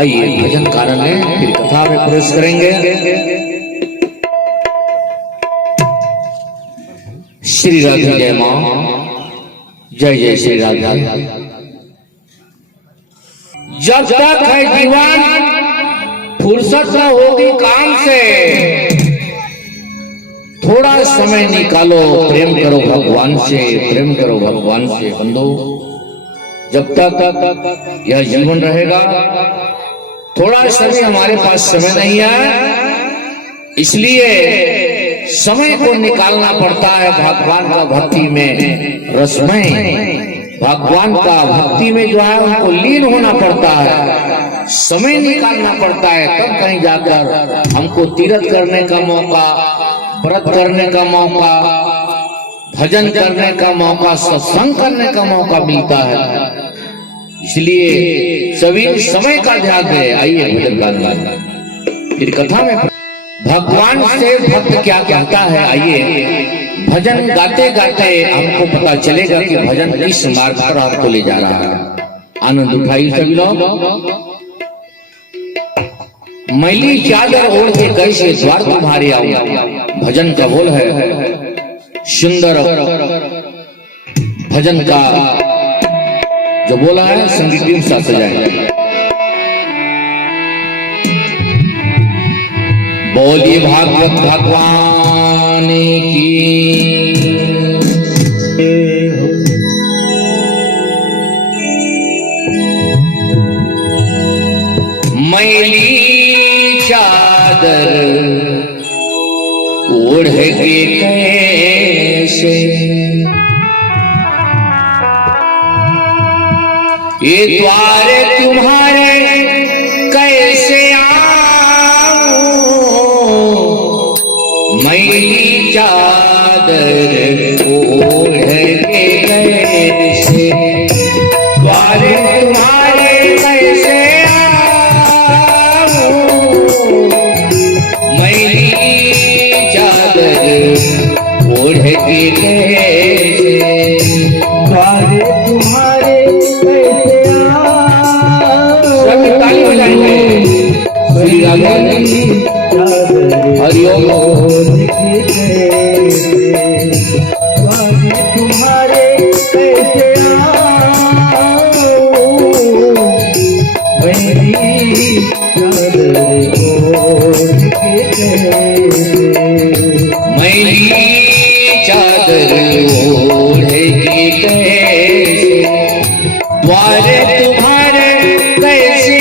आइए भजन कारण है, फिर कथा में प्रवेश करेंगे। श्री राधे जय मां, जय जय श्री राधे। जब तक है जीवन फुर्सत न होगी काम से, थोड़ा समय निकालो, प्रेम करो भगवान से, प्रेम करो भगवान से। बंधु, जब तक यह जीवन रहेगा, थोड़ा समय हमारे पास समय नहीं है, इसलिए समय को निकालना पड़ता है भगवान का भक्ति में रसमय, भगवान का भक्ति में जो है उनको लीन होना पड़ता है, समय निकालना पड़ता है, तब कहीं जाकर हमको तीर्थ करने का मौका, व्रत करने का मौका, भजन करने का मौका, सत्संग करने का मौका मिलता है। इसलिए सभी समय का ध्यान दे। आइए भजन गाना, फिर कथा में भगवान से भक्त क्या कहता है। आइए भजन गाते गाते हमको पता चलेगा कि भजन किस मार्ग पर आपको ले जा रहा है। आनंद उठाइए सभी लोग। मैली चादर ओढ़ के कैसे द्वार तुम्हारे आऊं, भजन का बोल है। सुंदर भजन का जो बोला है संगीत टीम साथ सजाए। बोलिए भागवत भगवान की, मैली चादर ओढ़ के कैसे ये द्वारे तुम्हारे कैसे आऊं, मैली चादर ओढ़ के कैसे द्वारे तुम्हारे कैसे आऊं, मैली चादर ओढ़ के कैसे द्वारे तुम्हारे हरिओम। तुम्हारे कैसे मैली चादर ओढ़ के कैसे द्वारे तुम्हारे कैसे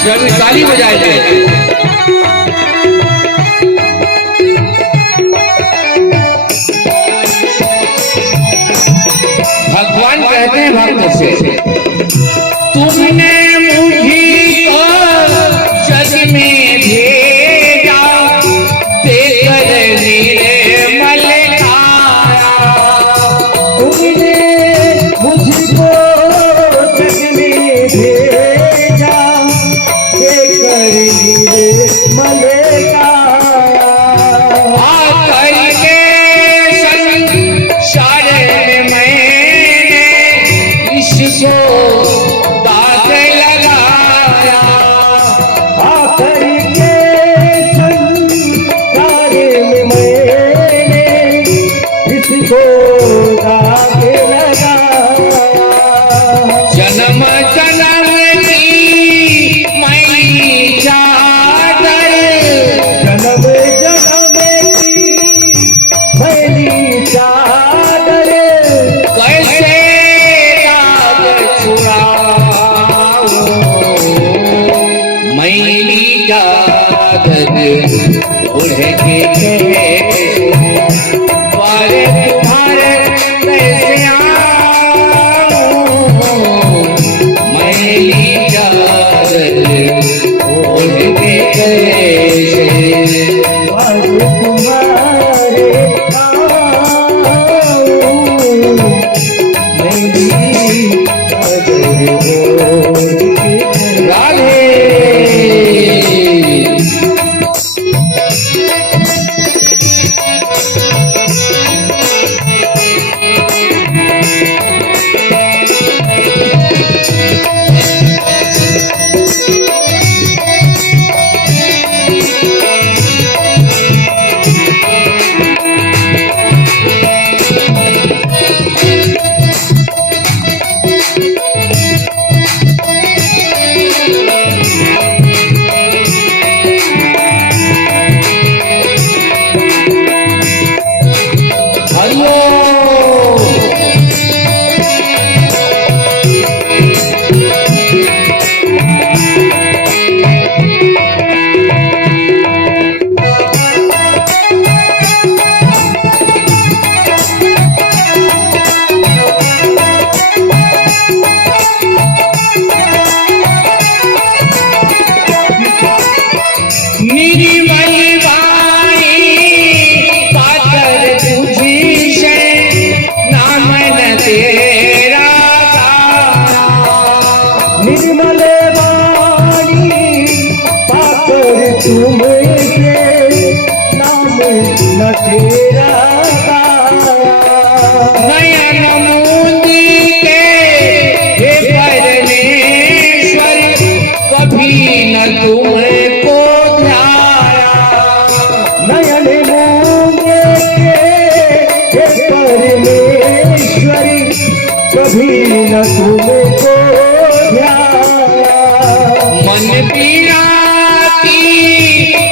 सभी ताली बजाए थे। भगवान कहते हैं भक्त से तुमने मुझी को जग में भेजा देकर निर्मल काया। तुमने मुझको जग में भेजा देकर निर्मल काया। आकर के संसार में मैंने इसको दाग लगाया। आकर के संसार में मैंने इसको दाग लगाया। जन्म जन्म की मैली चादर जन्म जन्म की मैली चादर कैसे दाग छुड़ाऊं। मैली चादर ओढ़ के कैसे पर तुम्हारे कैसे आऊं। मैली चादर ओढ़ के कैसे आज तुम्हारे आऊं। मैली चादर ओढ़ के राधे। निर्मल वाणी पाकर तुझी से नाम न तेरा गाया। निर्मल वाणी पाकर तुमसे नाम न तेरा गाया। नयन मुंदी के हे परमेश्वर कभी न तुमको ध्याया। नयन मूंगे के हे परमेश्वरी कभी न तुमको ध्याया। मन पीराती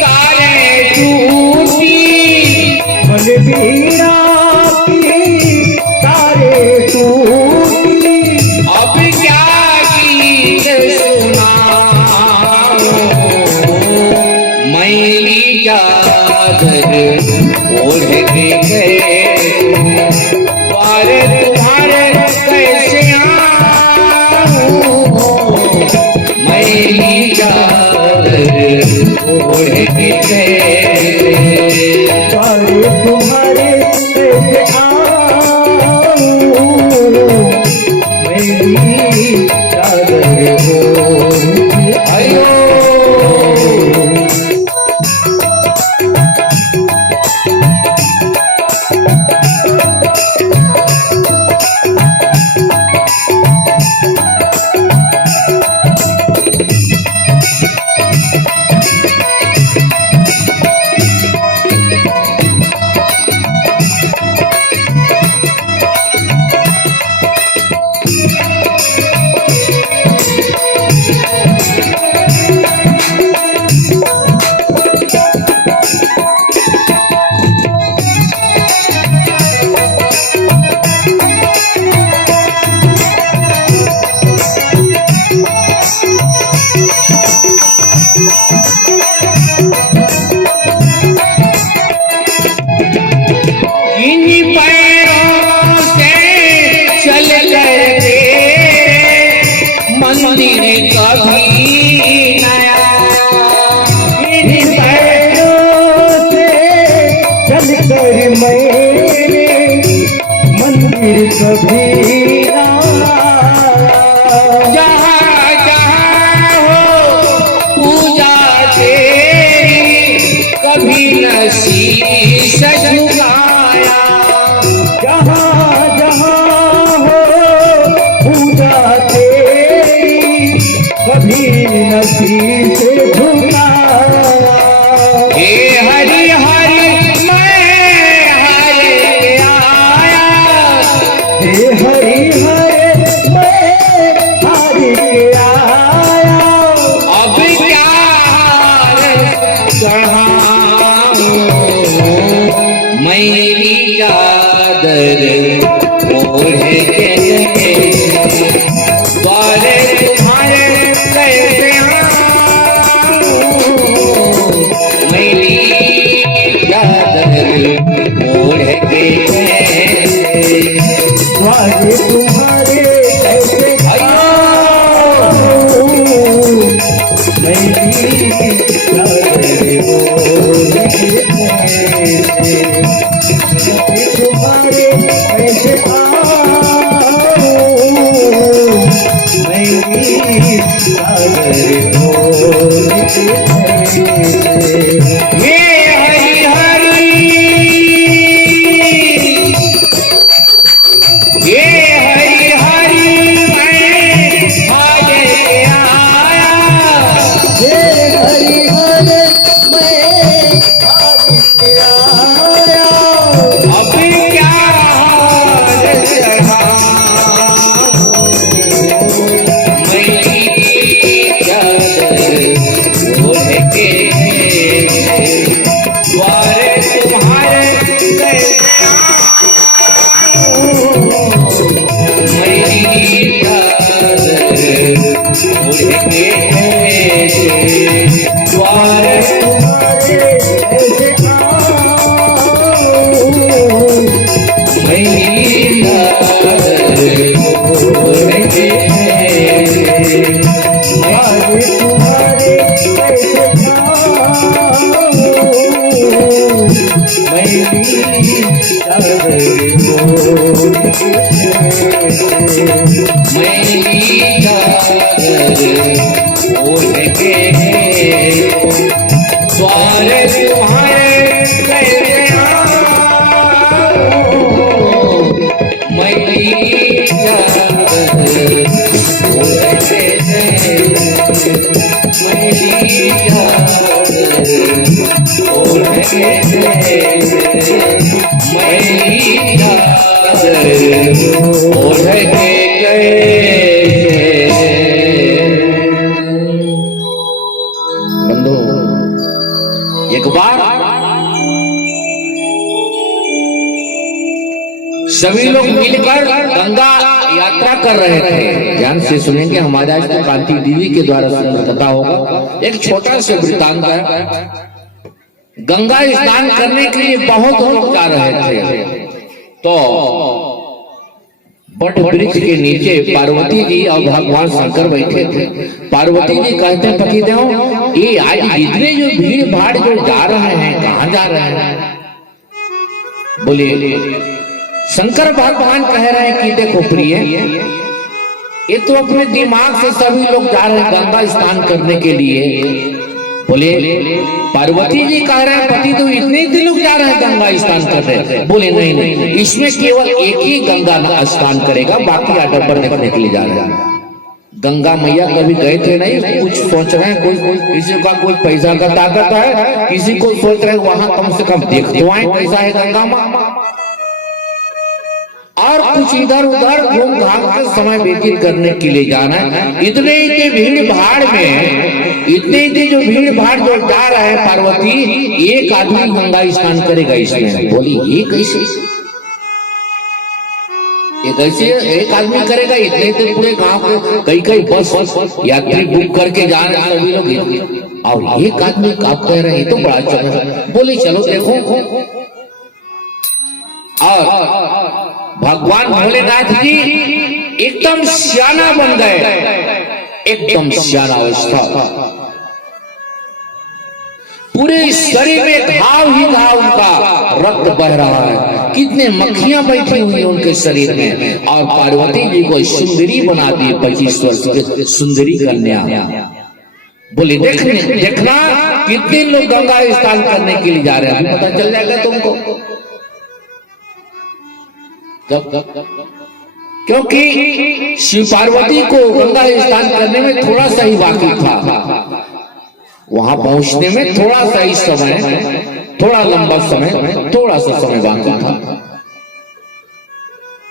तारे टूटी मन बीरा की तारे टूटी। अब क्या गीत सुनाऊं। मैली चादर ओढ़ के गए पार तुम्हारे कैसे आऊं। मैली चादर मंदिर कभी नया इन पैरों से चलकर मैंने मंदिर कभी ना जहाँ जहाँ हो पूजा तेरी कभी न शीश झुकाया जहाँ जहाँ हो पूजा तेरी कभी नसीब से झुकाया हे हरि हरि मैं हरे आया हे हरि हरे मैं हरि के आया अब क्या चढ़ाऊं मेरी चादर ओढ़े के द्वारे तुम्हारे कैसे आऊं मेरी चादर ओढ़े के द्वारे तुम्हारे कैसे आऊं मेरी चादर ओढ़े तुम्हारे कैसे आऊं मेरी चादर ओढ़े हे हरि हरि हे हरि हरि मैं आगे आया हे हरि हरे मैं आगे आया अब क्या हाल चढ़ाऊं मेरी चादर ओढ़ के द्वारे तुम्हारे कैसे आऊं मेरी चादर ओढ़ के द्वारे तुम्हारे कैसे आऊं मेरी चादर ओढ़ के आगे तुम्हारे कैसे आऊं मेरी चादर ओढ़ मेरी चादर ओढ़ के द्वारे तुम्हारे कैसे आऊं मेरी चादर ओढ़ के मेरी चादर ओढ़ के मेरी चादर ओढ़ के बंधु एक बार सभी लोग मिलकर गंगा यात्रा कर रहे थे। ध्यान से सुनेंगे, हमारे आज तो कांति देवी के द्वारा सुंदर कथा होगा। एक छोटा सा वृत्तांत है। गंगा स्नान करने के लिए बहुत लोग जा रहे थे, तो बट वृक्ष के नीचे पार्वती जी और भगवान शंकर बैठे थे। पार्वती जी कहते हैं पतिदेव, ये आज इतने जो भीड़ भाड़ जो जा रहे हैं, कहाँ जा रहे हैं? बोले शंकर भगवान कह रहे हैं कि देखो प्रिय, ये तो अपने दिमाग से सभी लोग जा रहे हैं गंगा स्नान करने के लिए। बोले पार्वती जी कह रहे हैं पति तो इतने ही लोग जा रहे हैं गंगा स्नान कर रहे हैं। बोले नहीं नहीं, इसमें केवल एक ही गंगा स्नान करेगा, बाकी आडर पर देखने के लिए जा रहे हैं। गंगा मैया कभी गए थे नहीं, कुछ सोच रहे हैं, कोई किसी का कोई पैसा का ताकत है, किसी को सोच रहे हैं वहां कम से कम देख तो आए कैसा है गंगा माँ, और कुछ इधर उधर घूम घाम कर समय व्यतीत करने के लिए जाना है। इतने ही भीड़ भाड़ में, इतने ही जो भीड़ भाड़ जो जा रहे हैं पार्वती, एक आदमी गंगा स्नान करेगा इसमें। बोली ये कैसे, ये कैसे एक आदमी करेगा? इतने तो पूरे गांव के कई कई बस यात्री बुक करके जा रहे हैं सभी लोग, और एक आदमी आप कह रहे हैं तो बड़ा चल। बोले चलो देखो, और भगवान भोलेनाथ जी एकदम सियाना बन गए। एकदम सियाना अवस्था, पूरे शरीर में घाव ही घाव, उनका रक्त बह रहा है, कितने मक्खियां बैठी हुई उनके शरीर में। और पार्वती जी को सुंदरी बना दी, 25 वर्ष की सुंदरी कन्या। बोले देखना कितने लोग गंगा स्नान करने के लिए जा रहे हैं, अभी पता चल जाएगा तुमको। क्योंकि शिव पार्वती को गंगा स्नान करने में थोड़ा सा ही बाकी था, वहां पहुंचने में थोड़ा सा ही समय, थोड़ा लंबा समय, थोड़ा सा समय बाकी था।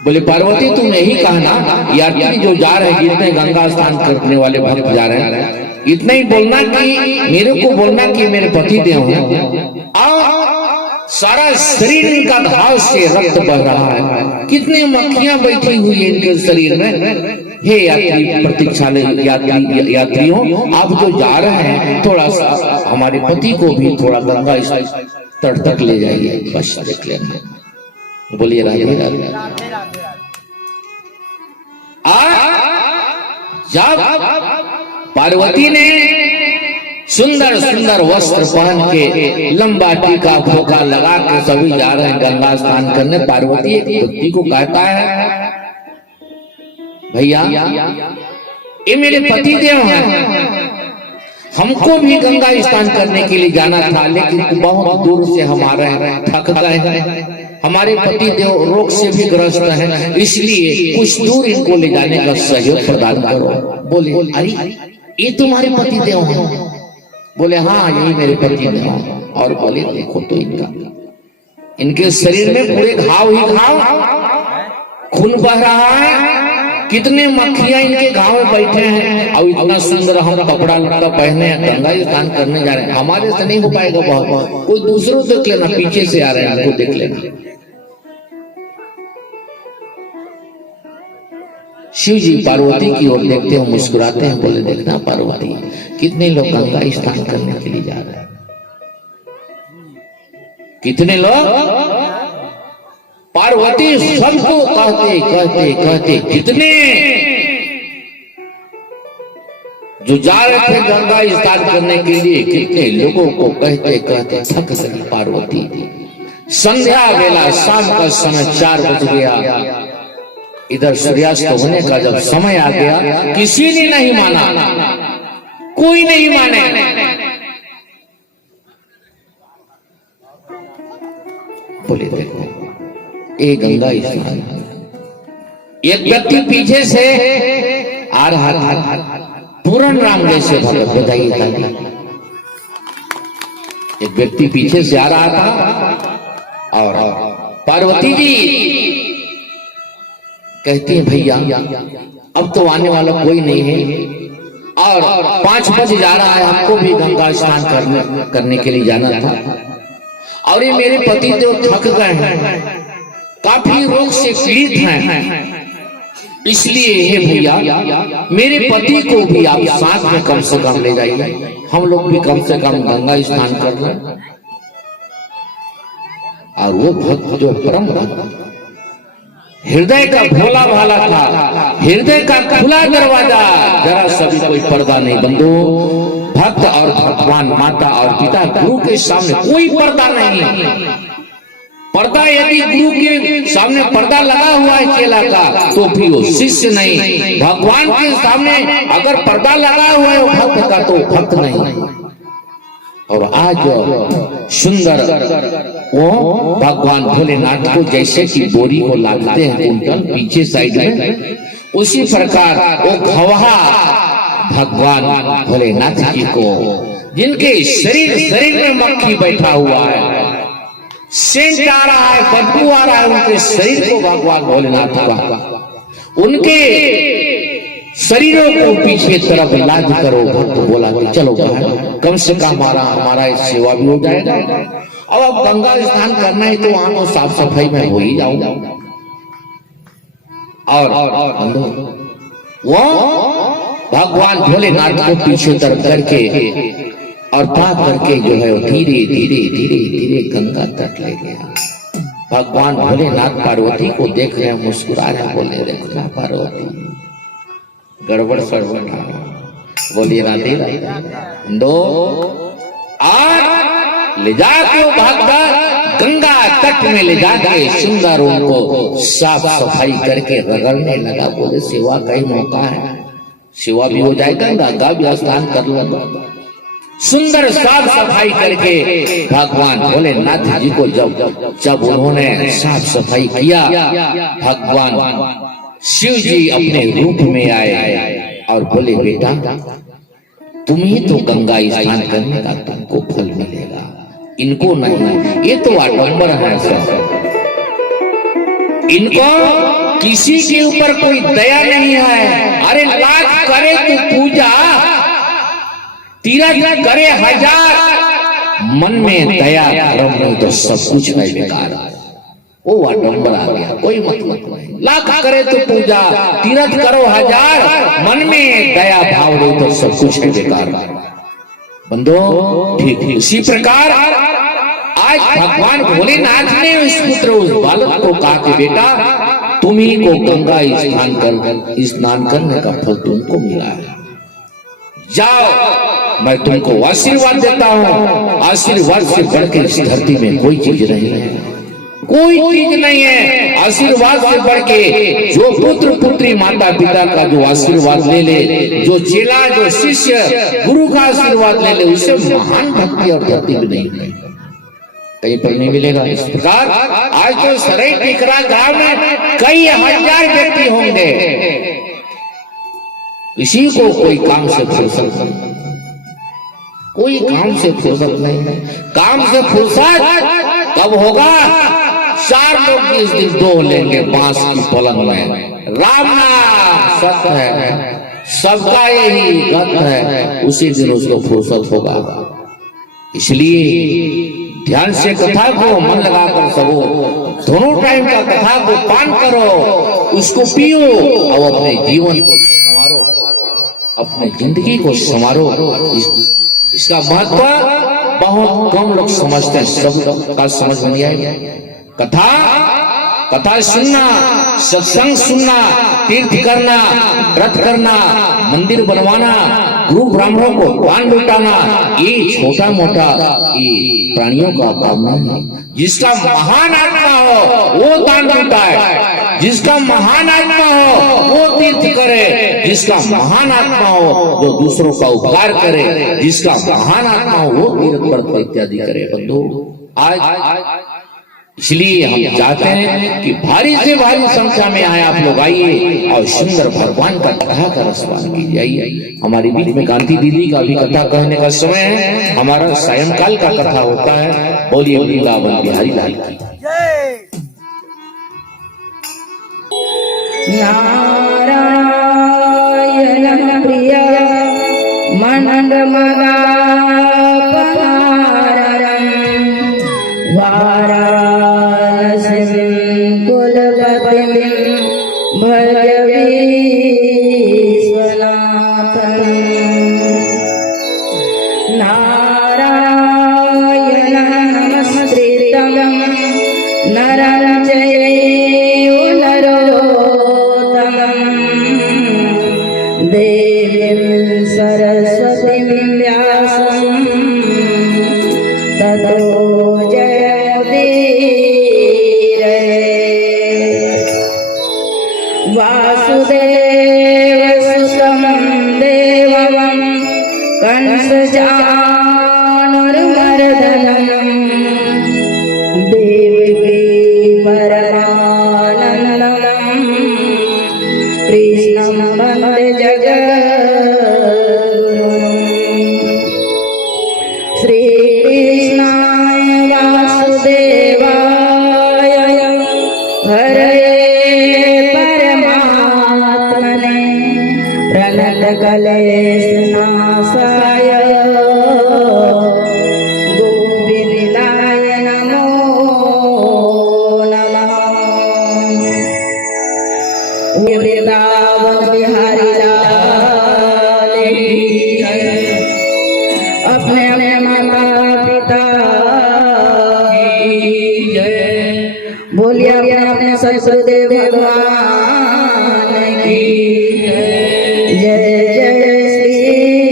बोले पार्वती तुमने ही कहा ना, यात्री जो जा रहे हैं, जितने गंगा स्नान करने वाले भक्त जा रहे हैं, इतना ही बोलना कि मेरे को बोलना कि मेरे पति देव हैं, सारा शरीर इनका घाव से रक्त बह रहा है, कितनी मक्खियां बैठी हुई है इनके शरीर में। हे यात्री प्रतीक्षालय यात्रियों, आप जो जा रहे हैं, थोड़ा सा हमारे पति को भी थोड़ा गंगा तट तक ले जाइए, बस देख लेंगे। बोलिए राधे राधे। जब पार्वती ने सुंदर सुंदर वस्त्र पहन के, लंबा टीका फोका लगा के सभी जा रहे हैं गंगा स्नान करने, पार्वती एक व्यक्ति को कहता है, भैया ये मेरे पति देव हैं, हमको भी गंगा स्नान करने के लिए जाना था, लेकिन बहुत दूर से हमारे थक गए हैं, हमारे पति देव रोग से भी ग्रस्त हैं, इसलिए कुछ दूर इनको ले जाने का सहयोग प्रदान करो। बोले अरे ये तुम्हारे पति देव हैं? बोले हाँ यही मेरे पति देव हैं। और बोले देखो तो इनके शरीर में पूरे घाव ही घाव, खून बह रहा है, कितने मक्खियां इनके गांव में बैठे हैं, और इतना सुंदर हम कपड़ा लत्ता पहने गंगा स्नान करने जा रहे हैं, हमारे से नहीं हो पाएगा, बहुत कोई दूसरों देख लेना, पीछे से आ रहे हैं उनको देख लेना। शिव जी पार्वती की ओर देखते हैं, मुस्कुराते हैं, बोले देखना पार्वती कितने लोग गंगा स्नान करने के लिए जा रहे हैं, कितने लोग। पार्वती सबको कहते कहते कहते कितने जो जा रहे थे गंगा स्नान करने के लिए, कितने लोगों को कहते कहते थक गई पार्वती। संध्या वेला, शाम का समय 4 बज गया, इधर सूर्यास्त होने का जब समय आ गया, किसी ने नहीं माना, कोई नहीं माने। बोले देखो एक गंगा स्नान, एक व्यक्ति पीछे से आ रहा था, पूरन राम जैसे भगत, बताइए दादी, एक व्यक्ति पीछे से आ रहा था, और पार्वती जी कहती है भैया अब तो आने वाला कोई नहीं है, और 5 बजे जा रहा है, हमको भी गंगा स्नान करने के लिए जाना था, और ये मेरे पति देव थक गए हैं, काफी रोग से पीड़ित हैं, इसलिए हे भैया मेरे पति को भी आप साथ में कम से कम ले जाइए, हम लोग भी कम से कम गंगा स्नान कर लें। और वो भक्त जो परम भक्त, हृदय का भोला भाला था, हृदय का खुला दरवाजा, जरा सभी कोई पर्दा नहीं बंधु, भक्त और भगवान माता और पिता गुरु के सामने कोई पर्दा नहीं। पर्दा यदि गुरु के सामने पर्दा लगा हुआ है चेला का, तो भी वो शिष्य नहीं। भगवान के सामने अगर पर्दा लगा हुआ है वो भक्त का, तो भक्त नहीं। और आज सुंदर वो भगवान भोलेनाथ को जैसे कि बोरी को लादते हैं कुंटल पीछे साइड में, उसी प्रकार वो खवहा भगवान भोलेनाथ जी को, जिनके शरीर में मक्खी बैठा हुआ है, सेंट आ रहा है, बदबू आ रहा है उनके शरीर को, भगवान भोलेनाथ का, उनके शरीरों को पीछे तरफ लाद करो। भक्त बोला कि चलो कम से कम हमारा सेवा भी हो जाएगा। अब गंगा स्नान करना है तो वहां तो साफ सफाई में हो ही जाऊंगा। और वो भगवान भोलेनाथ को पीछे तरफ करके और पा करके जो है धीरे धीरे धीरे धीरे गंगा तट ले गया। भगवान भोलेनाथ पार्वती को देख रहे हैं, मुस्कुरा रहे, बोले देखना पार्वती गड़बड़ सड़बड़, बोलिए राधे राधे। दो आज ले जाके भागदा गंगा तट में ले जाके सुंदर उनको साफ सफाई करके रगड़ने लगा। बोले सेवा का ही मौका है, सेवा भी हो जाएगा, गंगा भी स्नान कर लूंगा। सुंदर साफ सफाई करके भगवान भोलेनाथ जी को जब उन्होंने साफ सफाई किया, भगवान शिव जी अपने रूप में आए और बोले बेटा तुम ही तो गंगा स्नान करने का तुमको फल मिलेगा, इनको नहीं। ये तो आडंबर है सर, इनको किसी के ऊपर कोई दया नहीं है। अरे लाख करे तो पूजा, तीरथ करे हजार, मन में दया धर्म नहीं तो सब कुछ है बेकार। वो आडंबर आ गया, कोई मतलब नहीं। लाख करे तो पूजा, तीरथ करो हजार, मन में दया भाव नहीं तो सब कुछ है बेकार। बंदो ठीक ठीक इसी प्रकार आज भगवान भोलेनाथ ने उस पुत्र उस बालक को कहा कि बेटा तुम्ही को गंगा स्नान करने का फल तुमको मिला है, जाओ मैं तुमको आशीर्वाद देता हूँ। आशीर्वाद से बढ़कर इस धरती में कोई चीज नहीं है, कोई चीज नहीं है। आशीर्वाद से बढ़ के जो पुत्र पुत्री माता पिता का जो आशीर्वाद ले ले, जो चेला जो शिष्य गुरु का आशीर्वाद ले ले, उससे महान भक्ति और धरती में नहीं है, कहीं पर नहीं मिलेगा। इस प्रकार आज तो सराय टिकरा गांव में कई हजार व्यक्ति होंगे, किसी को कोई काम से फुर्सत नहीं, कोई काम से फुर्सत नहीं। काम से फुर्सत कब होगा? 4 लोग इस दिन दो लेंगे बांस की पलंग में। राम नाम सत्य है, सबका यही गत है, उसी दिन उसको फुर्सत होगा। इसलिए ध्यान से कथा को मन लगाकर सबो, दोनों टाइम का कथा को पान करो, उसको पियो और अपने जीवन को संवारो, अपने जिंदगी को संवारो। इसका महत्व बहुत कम लोग समझते हैं, सब का समझ में नहीं आएगा। कथा सुनना, सत्संग सुनना, तीर्थ करना, व्रत करना, मंदिर बनवाना, गुरु ब्राह्मणों को दान लुटाना, ये छोटा मोटा ये प्राणियों का काम नहीं है। जिसका महान आत्मा हो वो दान लुटाए, जिसका महान आत्मा हो वो तीर्थ करे, जिसका महान आत्मा हो जो दूसरों का उपकार करे, जिसका महान आत्मा हो वो तीर्थ व्रत इत्यादि करे। बंधु आज इसलिए हम चाहते हैं कि भारी से भारी संख्या में आए आप लोग, आइए और सुंदर भगवान का कथा का रसपान कीजिए। हमारी बीच में गांधी दीदी का भी कथा कहने का समय है, हमारा सायंकाल का कथा होता है। बोलिए वृंदावन बिहारी लाल की नारायण प्रिय मनंद सदगुरुदेव भगवान की जय। जय श्री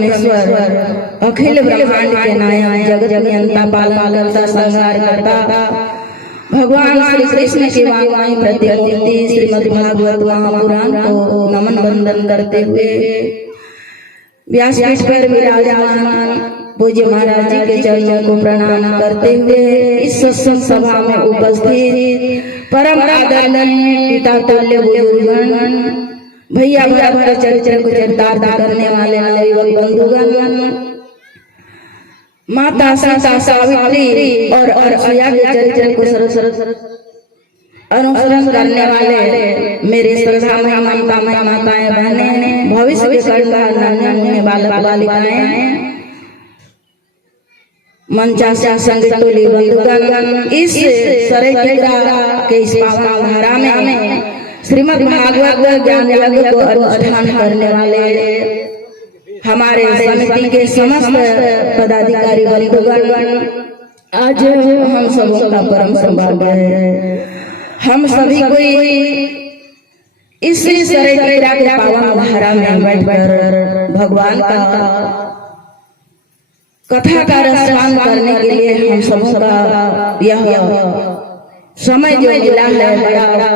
परमेश्वर अखिल ब्रह्मांड के नायक जगत नियंता पालन करता संहार करता भगवान श्री कृष्ण की वाणी प्रतिमूर्ति श्रीमद् भागवत महापुराण को नमन वंदन करते हुए व्यासपीठ पर विराजमान पूज्य महाराज जी के चरणों को प्रणाम करते हुए इस सत्संग सभा में उपस्थित परम आदरणीय पिता तुल्य बुजुर्गगण, भैया भरा चरित्र को चरितार्थ करने वाले नवयुवक बंधुगण, माता सीता सावित्री और अनसुया के चरित्र को सरस अनुसरण करने वाले मेरे श्रद्धामय माताएं बहनें, भविष्य के कर्णधार नन्हे मुन्ने बालक बालिकाएं, मंचाशा संगीतोली बंधुगण, इस सरैया के इस पावन धारा में श्रीमद् भागवत ज्ञान यज्ञ को अनुष्ठान करने वाले हमारे समिति के समस्त पदाधिकारी बंधुगण, आज हम सबों का परम सौभाग्य है हम सभी कोई इस सरैया के पावन धारा में बैठकर भगवान का कथा का रसपान करने के लिए हम सबों का यह समय जो मिला है बड़ा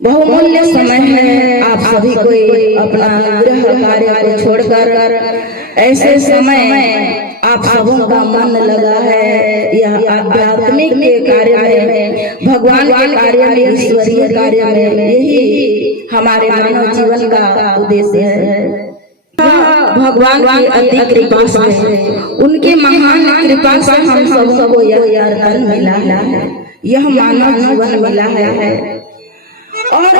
बहुमूल्य समय है। आप सभी कोई अपना गृह कार्य को छोड़कर ऐसे समय में आप सबों का मन लगा है यह आध्यात्मिक के कार्य में, भगवान के कार्य में, ईश्वरीय कार्य में। यही हमारे मानव जीवन का उद्देश्य है। भगवान की अति कृपा से, उनके महान कृपा से हम सबों को यह रतन मिला है, यह मानव जीवन मिला है और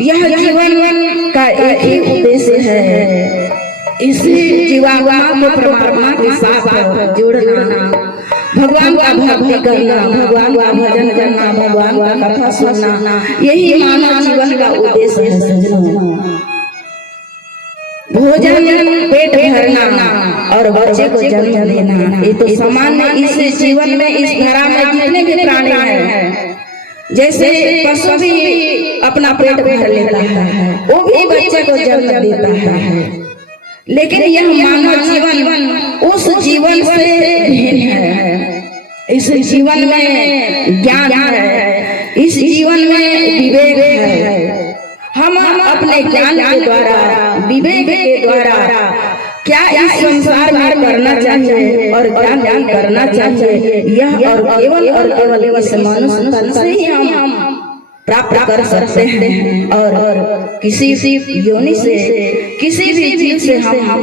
यह जीवन का एक ही उद्देश्य है, इसी जीवात्मा को परमात्मा के साथ जोड़ना, भगवान का भक्ति करना, भगवान का भजन करना, भगवान का कथा सुनना, यही मानव जीवन का उद्देश्य है। सज्जनों, भोजन पेट भरना और बच्चे को जन्म देना, ये तो सामान्य इस जीवन में, इस धरा में जितने भी प्राणी हैं, जैसे पशु भी अपना पेट भर लेता है, वो भी बच्चे को जन्म देता है, लेकिन यह मानव जीवन उस जीवन से भिन्न है। इस जीवन में ज्ञान है, इस जीवन में विवेक है। हम अपने ज्ञान के द्वारा, विवेक के द्वारा क्या इस संसार में करना चाहिए और क्या नहीं करना चाहिए, यह और केवल इस मनुष्य तन से ही हम प्राप्त कर सकते हैं और किसी योनि से, किसी भी जीव से हम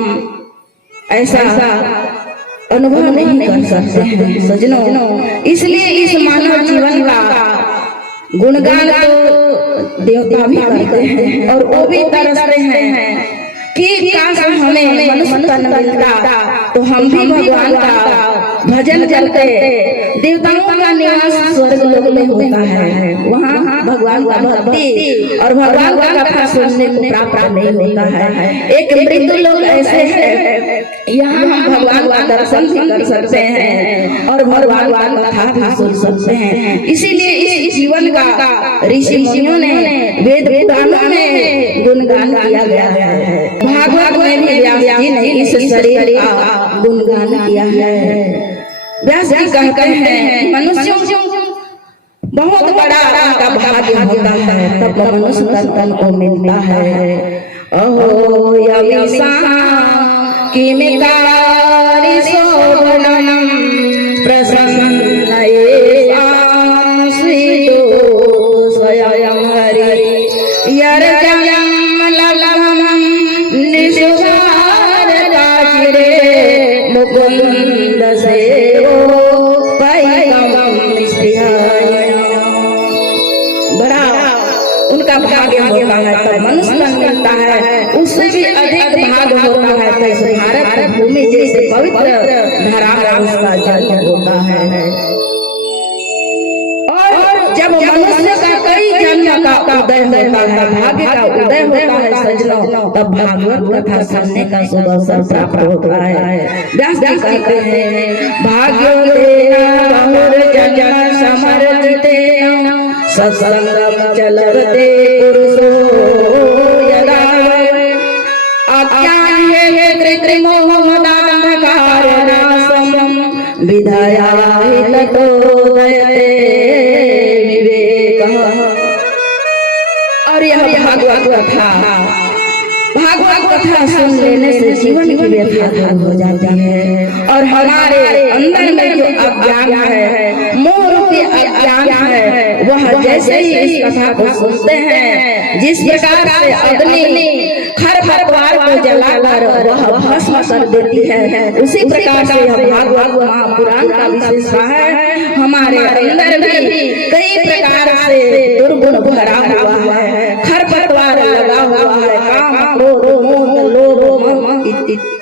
ऐसा अनुभव नहीं कर सकते हैं। सज्जनों, इसलिए इस मानव जीवन का गुणगान तो देवता भी करते हैं और वो भी तरसते हैं कि काश हमें मनुष्य तन मिलता तो हम भी भगवान का भजन करते। देवताओं का निवास स्वर्ग लोक में होता है, वहाँ भगवान का भक्ति और भगवान का कथा सुनने को प्राप्त नहीं होता है। एक मृत्यु लोग ऐसे हैं, यहाँ हम भगवान का दर्शन भी कर सकते हैं और भगवान का कथा भी सुन सकते हैं। इसीलिए इस जीवन का ऋषि मुनियों ने वेद पुराणों में गुणगान किया गया है। भागवत में भी व्यास जी ने इस शरीर का गुणगान किया है। व्यास जी कहते हैं मनुष्यों बहुत बड़ा उनका भाग्य होता है, तब मनुष्य तन को मिलता है। अहो यमिसा किमिकारी शोभनम प्रसन्न येषां श्रीयो स्वयं हरि यर्जयं ललमं निशुभार काचिरे मुकुंद सेवो पैगम निस्त्रियाय। बड़ा उनका भाग्य होता है, तब मनुष्य मिलता है, उससे भी अधिक भाग्य होता है तो भारत भूमि जैसे पवित्र धरा में उसका जन्म होता है। और जब मनुष्य का कई जन्म का उदय होता है, भाग्य का उदय होता है सज्जनों, तब भागवत कथा सुनने का शुभ अवसर प्राप्त होता है। व्यास जी कहते हैं भाग्यो देना बहुर जन्म समर्जिते सत्संगम चलते पुरुषो यदा अज्ञान है कृमोहमदान्धकारनाशं विधायाहि ततोदयते विवेकः। और यह भागवत कथा सुन लेने से जीवन की व्यथा दूर हो जाती है और हमारे अंदर में जो अज्ञान है, मोह रूपी अज्ञान है, वह जैसे ही इस कथा को सुनते हैं, जिस प्रकार से अग्नि खरपतवार को जलाकर वह भस्म कर देती है, उसी प्रकार से यह भागवत महापुराण का विशेषता है। हमारे अंदर भी कई प्रकार से दुर्गुण भरा हुआ है, खरपतवार लगा हुआ है, काम क्रोध मोह लोभ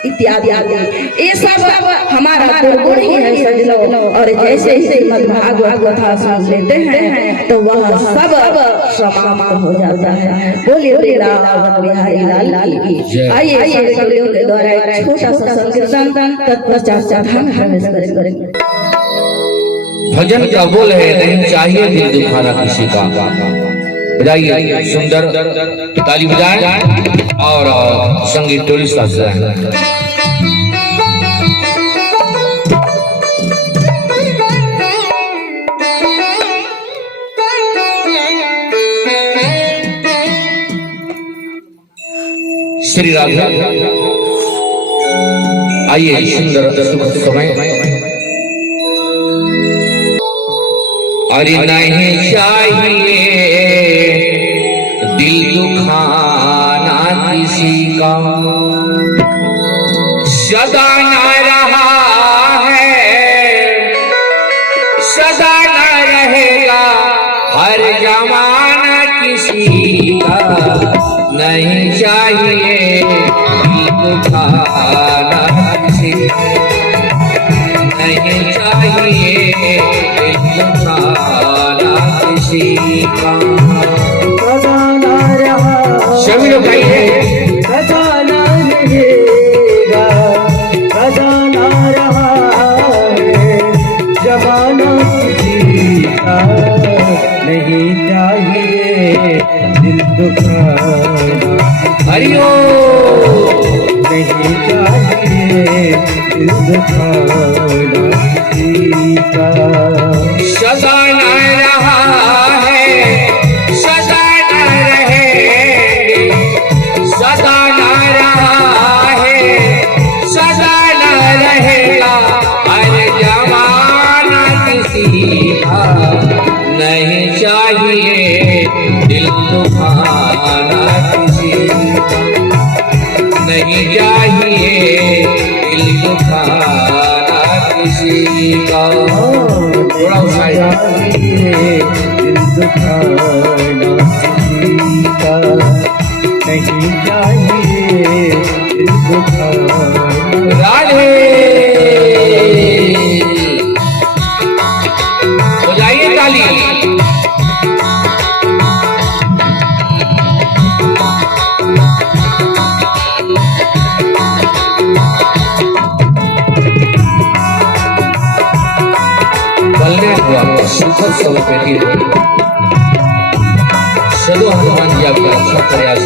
इत्यादि आदि, ये सब हमारा दुर्गुण ही है सज्जनों। और जैसे ही श्रीमद् भागवत कथा सुन लेते हैं तो वह सब समाप्त हो जाता है। बोलिए वृंदावन बिहारी लाल की। आइए सज्जनों के द्वारा एक छोटा सा संकीर्तन तत्पश्चात धाम में प्रवेश करेंगे। भजन का बोल है, नहीं चाहिए दिल दुखाना किसी का। बजाइए, सुंदर ताली बजाएं और संगीत टोली साथ जाएं। श्री राधा। आइए सुंदर समय। अरे नहीं चाहिए दिल दुखाना किसी का, सदा न रहा है सदा न रहेगा हर जमाना किसी का। नहीं चाहिए दिल दुखाना किसी का, नहीं चाहिए दिल दुखाना किसी का। सभी लोग गाइए। खजाना रहेगा, खजाना रहा है जमाना किसी का। नहीं चाहिए दिल दुखाना, हरिओ नहीं चाहिए दिल दुखाना किसी का। सदा न रहा है सदा न रहेंगे, सदा न रहा है सदा न रहेगा हर जमाना किसी का। नहीं चाहिए दिल दुखाना किसी का, नहीं चाहिए दिल दुखाना किसी का। थोड़ा चाहिए दिल दुखाना किसी का, नहीं चाहिए दिल दुखाना। राधे बजाइए ताली। सुखद सब पेटी हो सदो हनुमान जी आपका अच्छा प्रयास है।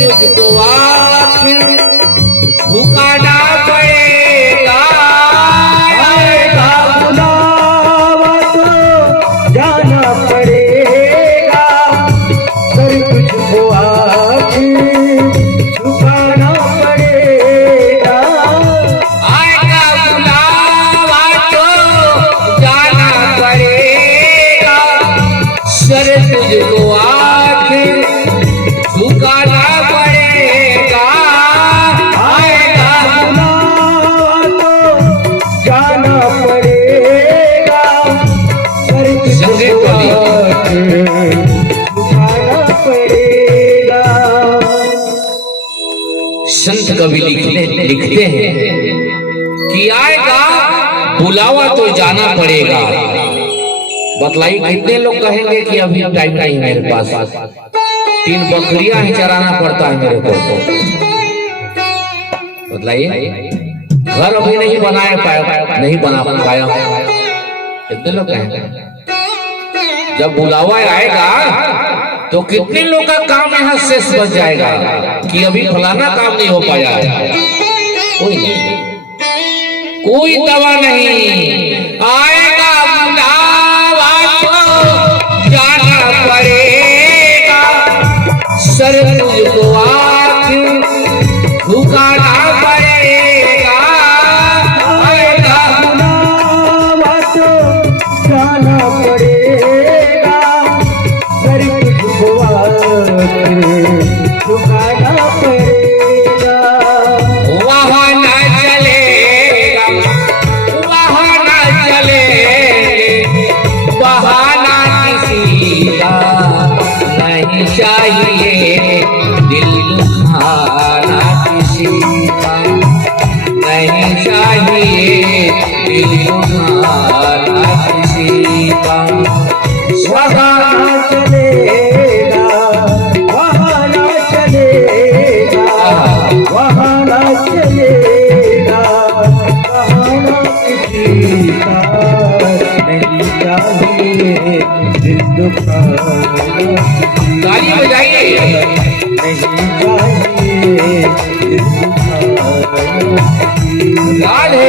तुझको आखिर झुकाना पड़ेगा। आएगा बुलावा तो जाना पड़ेगा, सर तुझको आखिर झुकाना पड़ेगा। आएगा बुलावा तो जाना पड़ेगा, सर तुझको आखिर झुकाना पड़ेगा। आएगा बुलावा तो जाना पड़ेगा, सर तुझको आखिर झुकाना पड़ेगा। संत कवि लिखते हैं कि आएगा बुलावा तो जाना पड़ेगा। बतलाइए कितने लोग कहेंगे कि अभी टाइम नहीं है मेरे पास, 3 बकरियां ही चराना पड़ता है मेरे को। बतलाइए, घर अभी नहीं बनाया पाया, नहीं बना पाया, कितने लोग कहेंगे। जब बुलावा आएगा तो कितने लोग का काम यहाँ शेष बच जाएगा कि अभी फलाना काम नहीं हो पाया। कोई नहीं, कोई दवा नहीं, आएगा बुलावा तो जाना पड़ेगा। सर तुझको आँख झुकाना पड़ेगा। आएगा बुलावा तो जाना पड़ेगा, सर तुझको आँख झुकाना पड़ेगा। वहाँ न चलेगा, वहाँ न चलेंगे, बहाना किसी का नहीं चाहिए। दिल दुखाना किसी का नहीं चाहिए, दिल दुखाना किसी का। वहाँ न चलेगा, वहाँ न चलेगा, वहाँ न चलेगा, वहाँ न किसी का नहीं चाहिए। दिल दुखाना ताली बजाइए। नहीं चाहिए, दिल दुखाना राधे।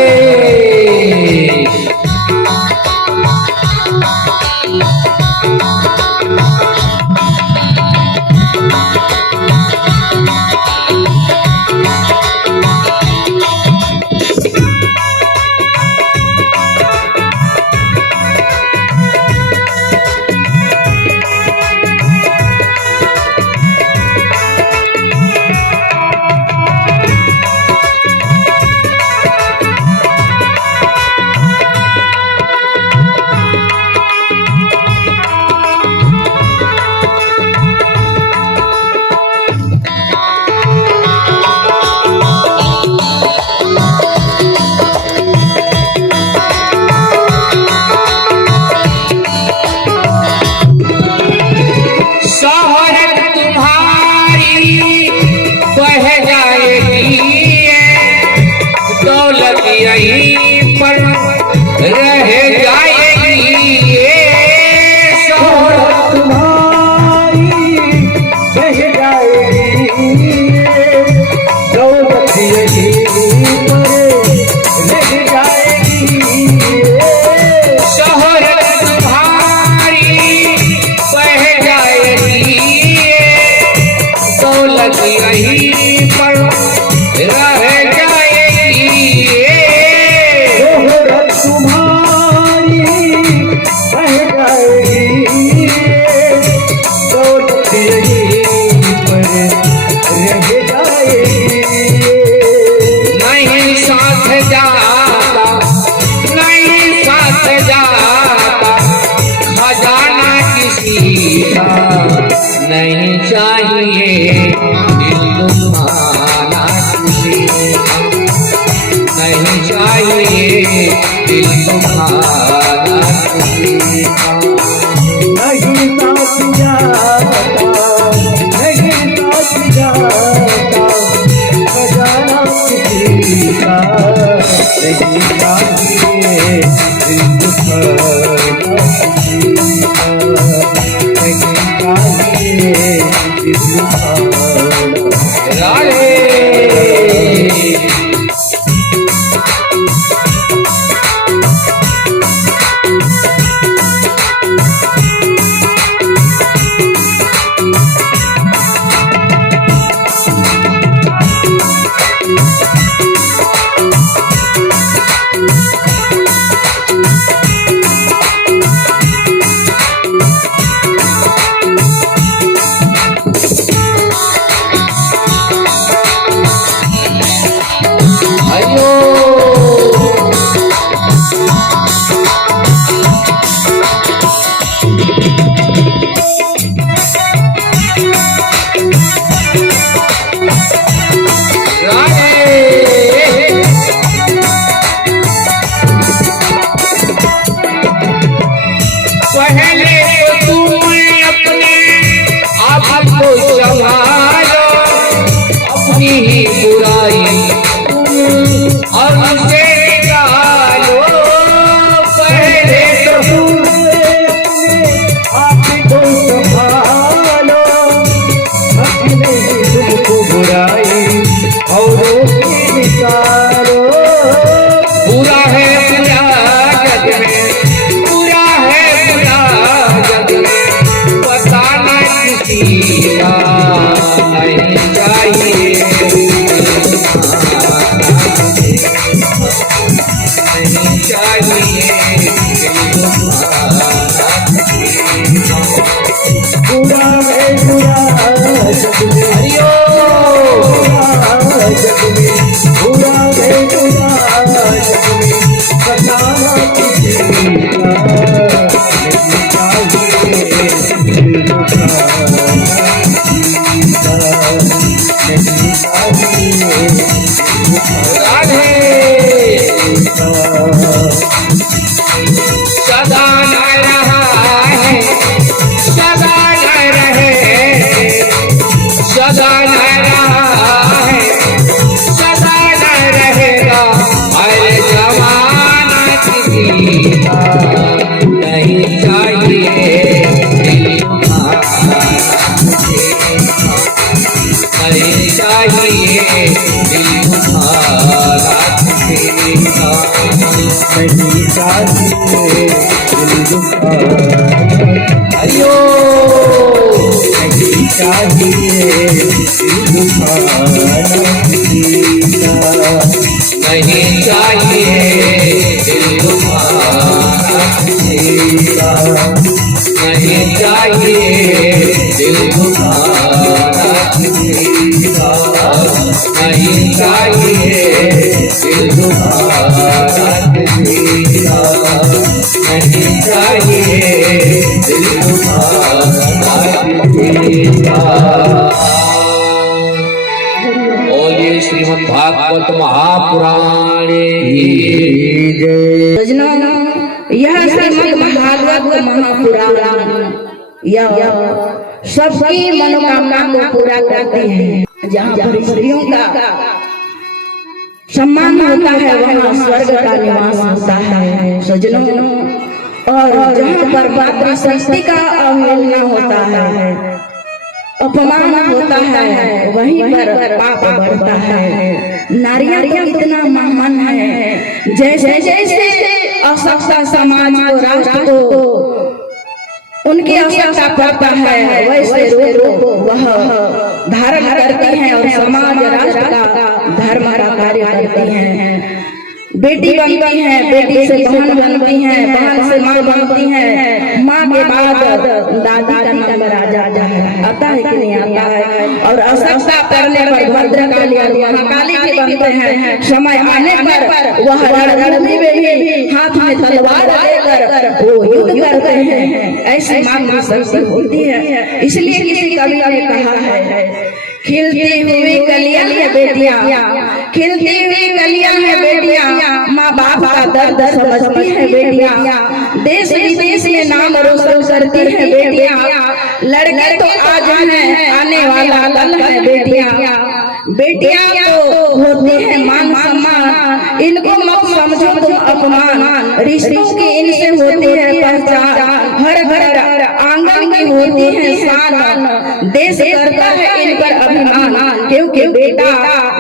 यहीं पर रह जाएगी ये शोहरत तुम्हारी बह जाएगी, दौलत यहीं पर रह जाएगी। शोहरत तुम्हारी बह जाएगी, दौलत यहीं पर रह जाएगी। शोहरत तुम्हारी बह जाएगी, दौलत यहीं पर रह जाएगी। नहीं साथ जाता, नहीं साथ जाता, खजाना किसी का नहीं चाहिए। दिल दुखाना किसी का नहीं चाहिए, दिल दुखाना किसी का। नहीं साथ जाता, नहीं साथ जाता, खजाना किसी का नहीं चाहिए। दिल दुखाना किसी का नहीं चाहिए। दिल दुखाना राधे। पहले तो तुम अपने आप को संभालो, अपनी ही बुराई तुम और उसे निकालो। पहले तो आपको संभालो, अपने दुख को बुराई और निकालो। बुरा है बुरा जग में, बुरा है बुरा जग में, बताना किसी का नहीं चाहिए। नहीं चाहिए बुरा है बुरा जग में, हरिओ बुरा जग में, बुरा है बुरा जग में, बताना किसी का नहीं चाहिए। दिल दुखाना नहीं चाहिए। राधे सदा न रहा है, सदा न रहे, सदा न रहा है, सदा न रहेगा। हर जमाना किसी का नहीं चाहिए। दिल दुखाना नहीं चाहिए। दिल दुखाना किसी का नहीं चाहिए। दिल दुखाना हरिओ नहीं चाहिए। दिल दुखाना किसी का नहीं चाहिए। दिल दुखाना किसी का नहीं चाहिए। दिल दुखाना किसी का नहीं चाहिए। दिल दुखाना किसी का नहीं चाहिए। दिल दुखाना किसी का। बोलिए श्रीमद् भागवत महापुराण की जय। सज्जनों, यह श्रीमद् भागवत महापुराण यह सबकी मनोकामना को पूरा करते हैं। जहाँ पर स्त्रियों का सम्मान होता है वहाँ स्वर्ग का निवास होता है सज्जनों। और जहाँ पर मातृ शक्ति का अवहेलना होता है, अपमान होता है, वहीं पर पाप बढ़ता है। नारियां तो इतना महान है, जैसे जैसे असक्षम समाज को, राष्ट्र को उनकी आवश्यकता पड़ता है, वैसे रूप वह धारण करती हैं और समाज राष्ट्र का धर्म का कार्य करती हैं। बेटी बनती है, बेटी से बहन बनती है, बहन से माँ बनती है, माँ के बाद दादी का नाम आ जाता है। आता है कि नहीं आता है? और आवश्यकता करने पर भद्रकाली और महाकाली के बनते हैं। समय आने पर वह रण में भी हाथ में तलवार लेकर वो युद्ध करते हैं। ऐसी माँ शक्ति होती है। इसलिए किसी कवि ने कहा है, खिलती हुई कलियां हैं बेटियां, खिलती हुई कलियां हैं बेटियां, माँ बाप का दर्द समझती है बेटियां, देश विदेश में नाम रोशन करती है बेटियां, लड़के तो आज हैं आने वाला कल है बेटियां, बेटियां तो होती है मान सम्मान, इनको मत समझो तुम अपमान, रिश्तों की इनसे होती है पहचान, हर घर आंगन की होती है शान, देश करता है इन पर अभिमान, क्योंकि बेटा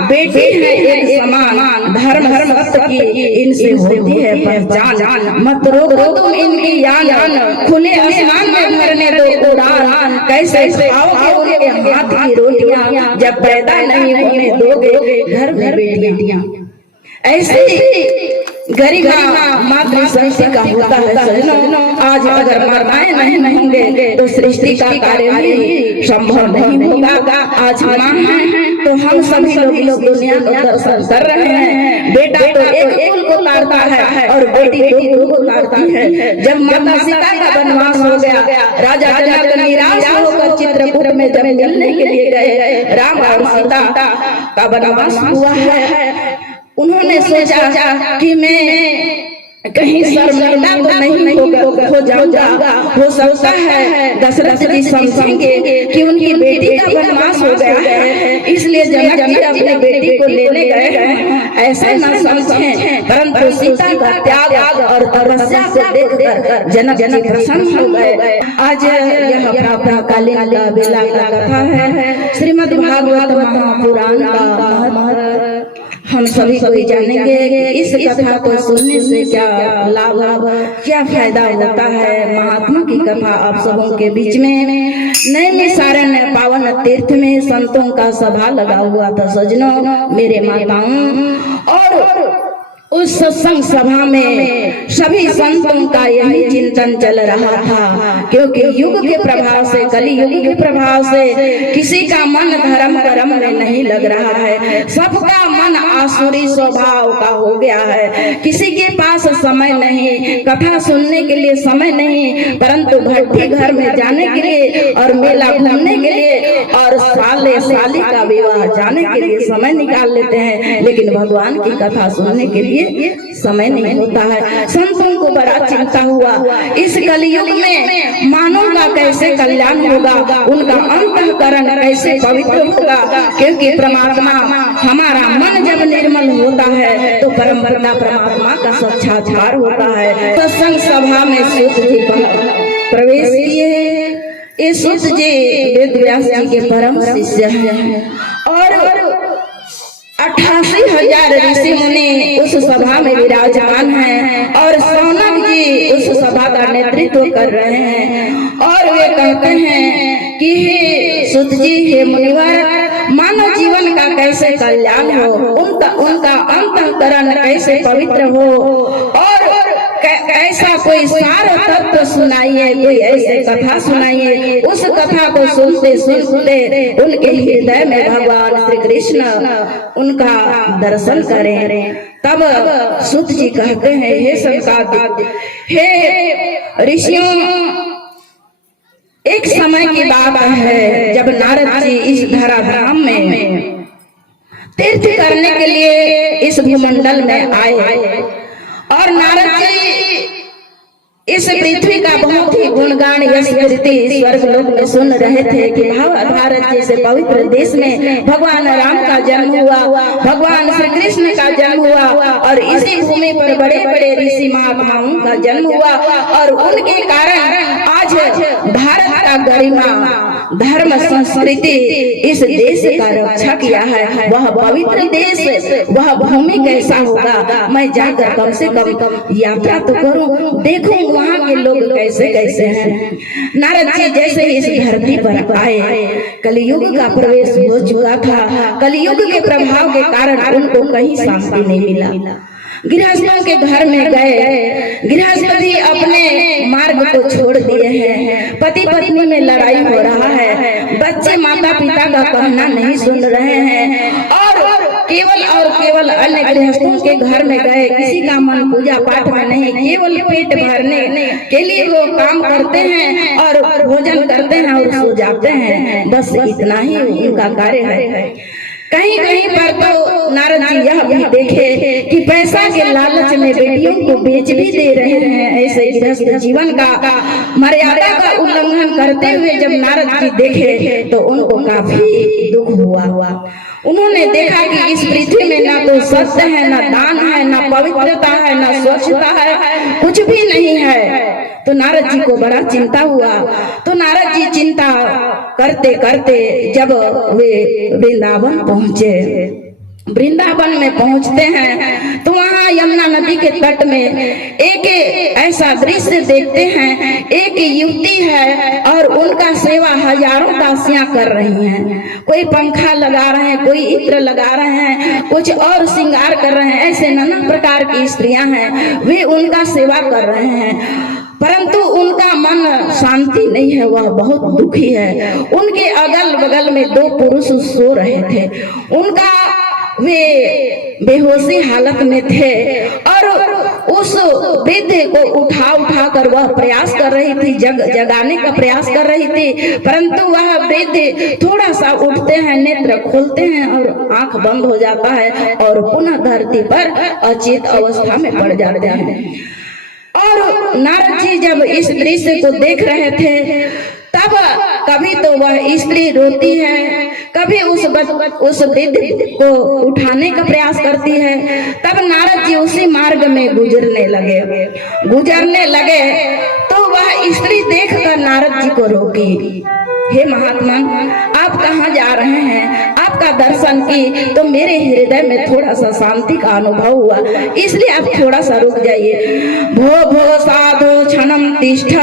बेटी है एक समान, धर्म सत्य की इनसे होती है पहचान, मत रोको तुम इनकी यान, खुले आसमान में भरने दो उड़ान, कैसे खाओगे उनके हाथ की रोटियां, जब पैदा नहीं होने दोगे घर में बेटियां। ऐसी गरिमा मातृ शक्ति का होता है सज्जनों। आज अगर माताएं नहीं होंगे तो सृष्टि का कार्य भी संभव नहीं होगा। आज माँ हैं तो हम सभी लोग दुनिया का दर्शन कर रहे हैं। बेटा तो एक कुल को तारता है और बेटी दो को तारती है। जब माता सीता का वनवास हो गया, राजा जनक निराश होकर चित्रकूट में जब मिलने के लिए गए, राम और सीता का वनवास हुआ है। उन्होंने सोचा कि मैं कहीं शर्मिंदा तो नहीं हो जाऊंगा। हो सकता है दशरथ जी समझेंगे कि उनकी बेटी का वनवास हो गया है, इसलिए जनक जी अपनी बेटी को लेने गए हैं, ऐसा न समझें। परंतु सीता का त्याग और तपस्या को देखकर जनक जी प्रसन्न हो गए। आज यह प्रातःकालीन का बेला का कथा है, श्रीमद् भागवत महापुराण का महत्व हम सभी कोई जानेंगे कि इस कथा को सुनने से क्या लाभ, क्या फायदा होता है। महात्मा की कथा आप सबों के बीच में नैमिषारण्य पावन तीर्थ में संतों का सभा लगा हुआ था सजनों, मेरे माताओं। और उस सत्संग सभा में सभी संतों का यही चिंतन चल रहा था, क्योंकि युग के प्रभाव से, कली युग के प्रभाव से किसी का मन धर्म कर्म में नहीं लग रहा है, सबका मन आसुरी स्वभाव का हो गया है। किसी के पास समय नहीं, कथा सुनने के लिए समय नहीं, परंतु भट्टी घर में जाने के लिए और मेला घूमने के लिए और साले साली का विवाह जाने के लिए समय निकाल लेते हैं, लेकिन भगवान की कथा सुनने के लिए समय नहीं होता है। संतों को बड़ा चिंता हुआ, इस कलयुग में मानव का कैसे कल्याण होगा, उनका अंतःकरण कैसे पवित्र होगा, क्योंकि परमात्मा, हमारा मन जब निर्मल होता है तो परम पिता परमात्मा का साक्षात्कार होता है। सत्संग सभा में सूत जी प्रवेश किए। ये सूत जी वेद व्यास जी के परम शिष्य हैं और 88,000 ऋषि मुनि उस सभा में विराजमान हैं और सौनक जी उस सभा का नेतृत्व कर रहे हैं। और वे कहते हैं कि हे सूत जी, हे मुनिवर, मानव जीवन का कैसे कल्याण हो, उनका अंतःकरण कैसे पवित्र हो, और ऐसा कोई सार तत्व सुनाइए, कोई ऐसे कथा सुनाइए। उस कथा को सुनते सुनते उनके हृदय में भगवान श्री कृष्ण उनका दर्शन करें। तब सूत जी कहते हैं, हे संकादित्य, हे ऋषियों, एक समय की बात है जब नारद जी इस धराधाम में तीर्थ करने के लिए इस भूमंडल में आए और नारद जी इस पृथ्वी का बहुत ही गुणगान यश कीर्ति स्वर्ग लोक में सुन रहे थे कि भारत जैसे पवित्र देश में भगवान राम का जन्म हुआ, भगवान श्री कृष्ण का जन्म हुआ और इसी भूमि पर बड़े बड़े ऋषि महात्माओं का जन्म हुआ और उनके कारण आज भारत का गरिमा, धर्म, संस्कृति इस देश का रक्षा किया है। वह पवित्र देश, वह भूमि कैसा होगा, मैं जाकर कम से कम यात्रा तो करूं, देखूं वहाँ के लोग कैसे कैसे हैं। नारद जी जैसे इस धरती पर आए, कलयुग का प्रवेश हो चुका था। कलयुग के प्रभाव के कारण उनको कहीं शांति नहीं मिला। गृहस्थों के घर में गए, गृहस्थ भी अपने मार्ग को छोड़ दिए हैं, पति पत्नी में लड़ाई हो रहा है, बच्चे माता पिता का कहना नहीं सुन रहे हैं और केवल अन्य गृहस्थों के घर में गए, किसी का मन पूजा पाठ में नहीं, केवल पेट भरने के लिए वो काम करते हैं और भोजन करते हैं और सो जाते हैं, बस इतना ही उनका कार्य है। कहीं कहीं पर तो नारद जी यह भी देखे कि पैसा के लालच में बेटियों को बेच भी दे रहे हैं। ऐसे गृहस्थ जीवन का मर्यादा का उल्लंघन करते हुए जब नारद जी देखे तो उनको काफी दुख हुआ। उन्होंने देखा कि इस पृथ्वी में ना तो सत्य है, ना दान है, ना पवित्रता है, ना स्वच्छता है, कुछ भी नहीं है। तो नारद जी को बड़ा चिंता हुआ। तो नारद जी चिंता करते करते जब वे वृंदावन पहुंचे, वृंदावन में पहुंचते हैं तो वहाँ यमुना नदी के तट में एक ऐसा दृश्य देखते हैं। एक युवती है और उनका सेवा हजारों दासियां कर रही हैं। कोई पंखा लगा रहे हैं, कोई इत्र लगा रहे हैं, कुछ और श्रृंगार कर रहे हैं। ऐसे नाना प्रकार की स्त्रियां हैं, वे उनका सेवा कर रहे हैं, परंतु उनका मन शांति नहीं है, वह बहुत दुखी है। उनके अगल बगल में दो पुरुष सो रहे थे, उनका वे बेहोशी हालत में थे और उस वृद्ध को उठा कर वह प्रयास कर रही थी, जगाने का प्रयास कर रही थी, परंतु वह वृद्ध थोड़ा सा उठते हैं, नेत्र खोलते हैं और आंख बंद हो जाता है और पुनः धरती पर अचेत अवस्था में पड़ जाते हैं। और नारद जी जब इस दृश्य को देख रहे थे, तब कभी तो वह स्त्री रोती है, कभी उस वृद्ध को उठाने का प्रयास करती है। तब नारद जी उसी मार्ग में गुजरने लगे तो वह स्त्री देखकर नारद जी को रोकी, हे महात्मा, आप कहाँ जा रहे हैं? आपका दर्शन की तो मेरे हृदय में थोड़ा सा शांति का अनुभव हुआ, इसलिए आप थोड़ा सा रुक जाइए। भो साधु क्षणम तिष्ठ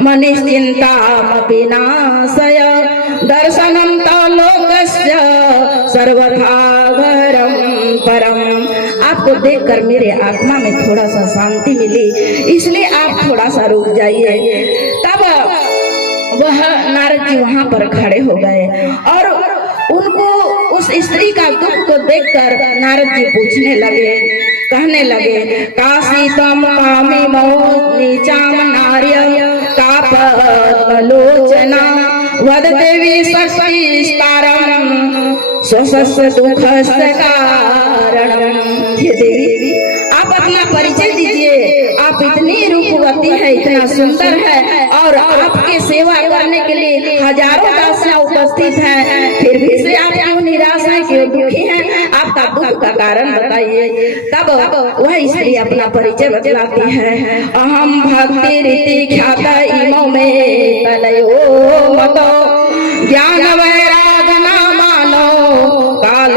मनिश्चिंतामपि नाशय दर्शनम तो लोकस्य सर्वथा घरम परम। आपको देखकर मेरे आत्मा में थोड़ा सा शांति मिली, इसलिए आप थोड़ा सा रुक जाइए। तब वह नारद जी वहां पर खड़े हो गए और उनको उस स्त्री का दुख को देखकर नारद जी पूछने लगे, कहने लगे, काशी तम कामी मो नीचाम नार्य कापलोचना वद देवी शक्तिस्तारम स्वस्य दुखस्य कारणम। हे देवी, आप अपना परिचय दीजिए, आप इतनी रूपवती है, इतना सुंदर है और आपके सेवा करने के लिए हजारों दासियां उपस्थित हैं, फिर भी से आप क्यों निराश हैं, क्यों दुखी हैं? आपका दुख का कारण बताइए। तब वह स्त्री अपना परिचय बतलाती है, अहम भक्ति रीति ख्यात इमो में तलयो मतो ज्ञान वैराग ना मानो काल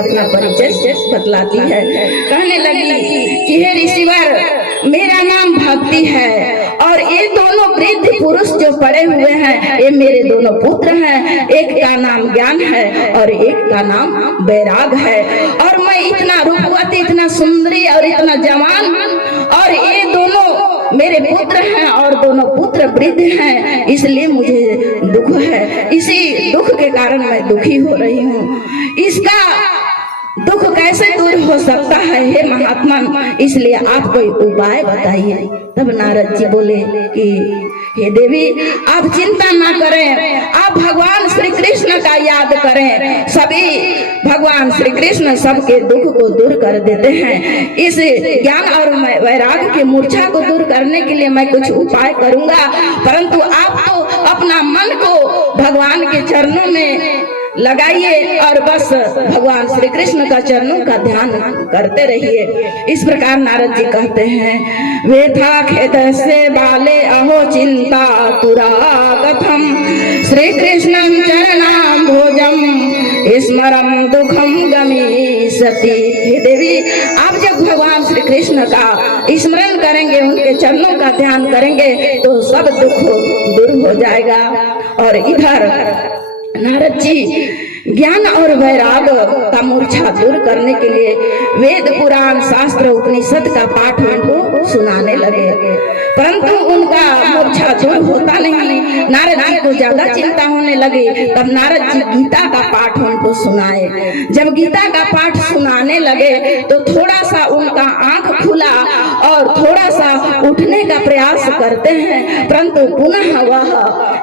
अपना परिचय बतलाती है, कहने लगी कि हे ऋषिवर, मेरा नाम भक्ति है और ये दोनों वृद्ध पुरुष जो पड़े हुए हैं ये मेरे दोनों पुत्र हैं, एक का नाम ज्ञान है और एक का नाम वैराग है। और मैं इतना रूपवती, इतना सुंदरी और इतना जवान, और ये दोनों मेरे पुत्र हैं और दोनों पुत्र वृद्ध हैं, इसलिए मुझे दुख है, इसी दुख के कारण मैं दुखी हो रही हूँ। इसका दुख कैसे दूर हो सकता है हे महात्मा, इसलिए आप कोई उपाय बताइए। तब नारद जी बोले कि हे देवी, आप चिंता ना करें, आप भगवान श्री कृष्ण का याद करें, सभी भगवान श्री कृष्ण सबके दुख को दूर कर देते हैं। इस ज्ञान और वैराग की मूर्छा को दूर करने के लिए मैं कुछ उपाय करूंगा, परंतु आप तो अपना मन को भगवान के चरणों में लगाइए और बस भगवान श्री कृष्ण का चरणों का ध्यान करते रहिए। इस प्रकार नारद जी कहते हैं, वेथा खेद से बाले अहो चिंता तुरा कथम श्री कृष्णं चरणाम भोजम स्मरम दुखम गमीषति। हे देवी, आप जब भगवान श्री कृष्ण का स्मरण करेंगे, उनके चरणों का ध्यान करेंगे तो सब दुख दूर हो जाएगा। और इधर नारद जी ज्ञान और वैराग का मूर्छा दूर करने के लिए वेद पुराण शास्त्र उपनिषद का पाठ उनको सुनाने लगे, परंतु उनका मूर्छा दूर होता नहीं। नारद जी को ज्यादा चिंता होने लगी, तब नारद जी गीता का पाठ उनको सुनाए। जब गीता का पाठ सुनाने लगे तो थोड़ा सा उनका आंख खुला और थोड़ा सा उठने का प्रयास करते हैं, परंतु पुनः वह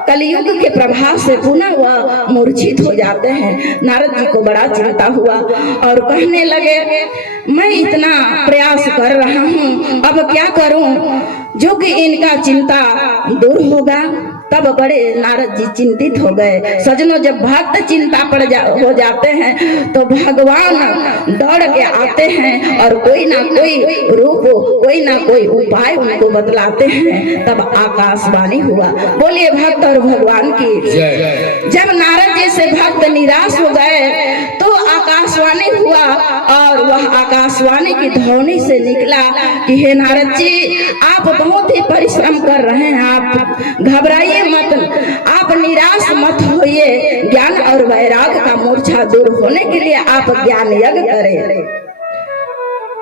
कलयुग के प्रभाव से पुनः वह मूर्छित हो जाते हैं। नारद जी को बड़ा चिंता हुआ और कहने लगे, मैं इतना प्रयास कर रहा हूँ, अब क्या करूं जो कि इनका चिंता दूर होगा। तब बड़े नारद जी चिंतित हो गए। सजनों, जब भक्त चिंता हो जाते हैं तो भगवान दौड़ के आते हैं और कोई ना कोई रूप, कोई ना कोई उपाय उनको बतलाते हैं। तब आकाशवाणी हुआ। बोलिए भक्त और भगवान की। जब नारद जी से भक्त निराश हो गए तो आकाशवाणी हुआ और वह आकाशवाणी की ध्वनि से निकला कि हे नारद जी, आप बहुत ही परिश्रम कर रहे हैं, आप घबराइए मत, आप निराश मत होइए। ज्ञान और वैराग का मूर्छा दूर होने के लिए आप ज्ञान यज्ञ करें,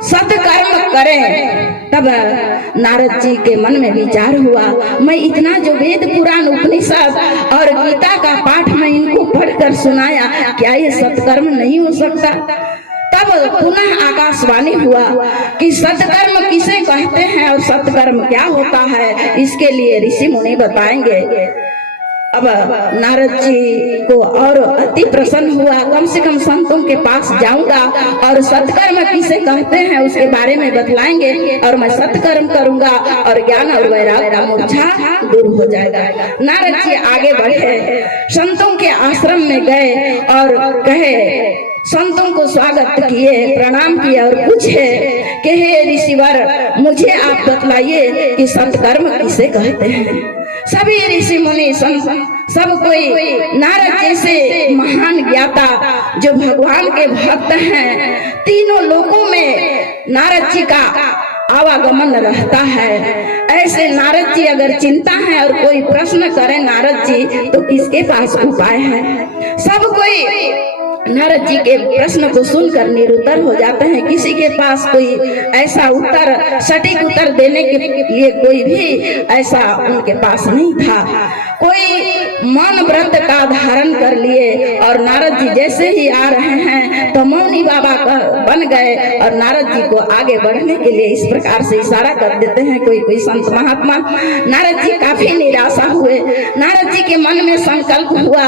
सत्कर्म करें। तब नारद जी के मन में विचार हुआ, मैं इतना जो वेद पुराण उपनिषद और गीता का पाठ में इनको पढ़कर सुनाया, क्या ये सत्कर्म नहीं हो सकता? तब पुनः आकाशवाणी हुआ कि सत्कर्म किसे कहते हैं और सत्कर्म क्या होता है, इसके लिए ऋषि मुनि बताएंगे। अब नारद जी को और अति प्रसन्न हुआ, कम से कम संतों के पास जाऊंगा और सत्कर्म किसे कहते हैं उसके बारे में बतलाएंगे और मैं सत्कर्म करूंगा और ज्ञान और वैराग का मूर्छा दूर हो जाएगा। नारद जी आगे बढ़े, संतों के आश्रम में गए और कहे, संतों को स्वागत किए, प्रणाम किए और पूछे कि हे ऋषिवर, मुझे आप बतलाइए कि सत्कर्म किसे कहते हैं। सभी ऋषि मुनि सब कोई नारद जैसे महान ज्ञाता जो भगवान के भक्त हैं, तीनों लोकों में नारद जी का आवागमन रहता है। ऐसे नारद जी अगर चिंता है और कोई प्रश्न करे नारद जी तो किसके पास उपाय है। सब कोई नारद जी के प्रश्न को सुनकर निरुत्तर हो जाते हैं। किसी के पास कोई ऐसा उत्तर, सटीक उत्तर देने के लिए कोई भी ऐसा उनके पास नहीं था। कोई मौन व्रत का धारण कर लिए और नारद जी जैसे ही आ रहे हैं तो मौनी बाबा बन गए और नारद जी को आगे बढ़ने के लिए इस प्रकार से इशारा कर देते हैं कोई कोई संत महात्मा। नारद जी काफी निराशा हुए। नारद जी के मन में संकल्प हुआ,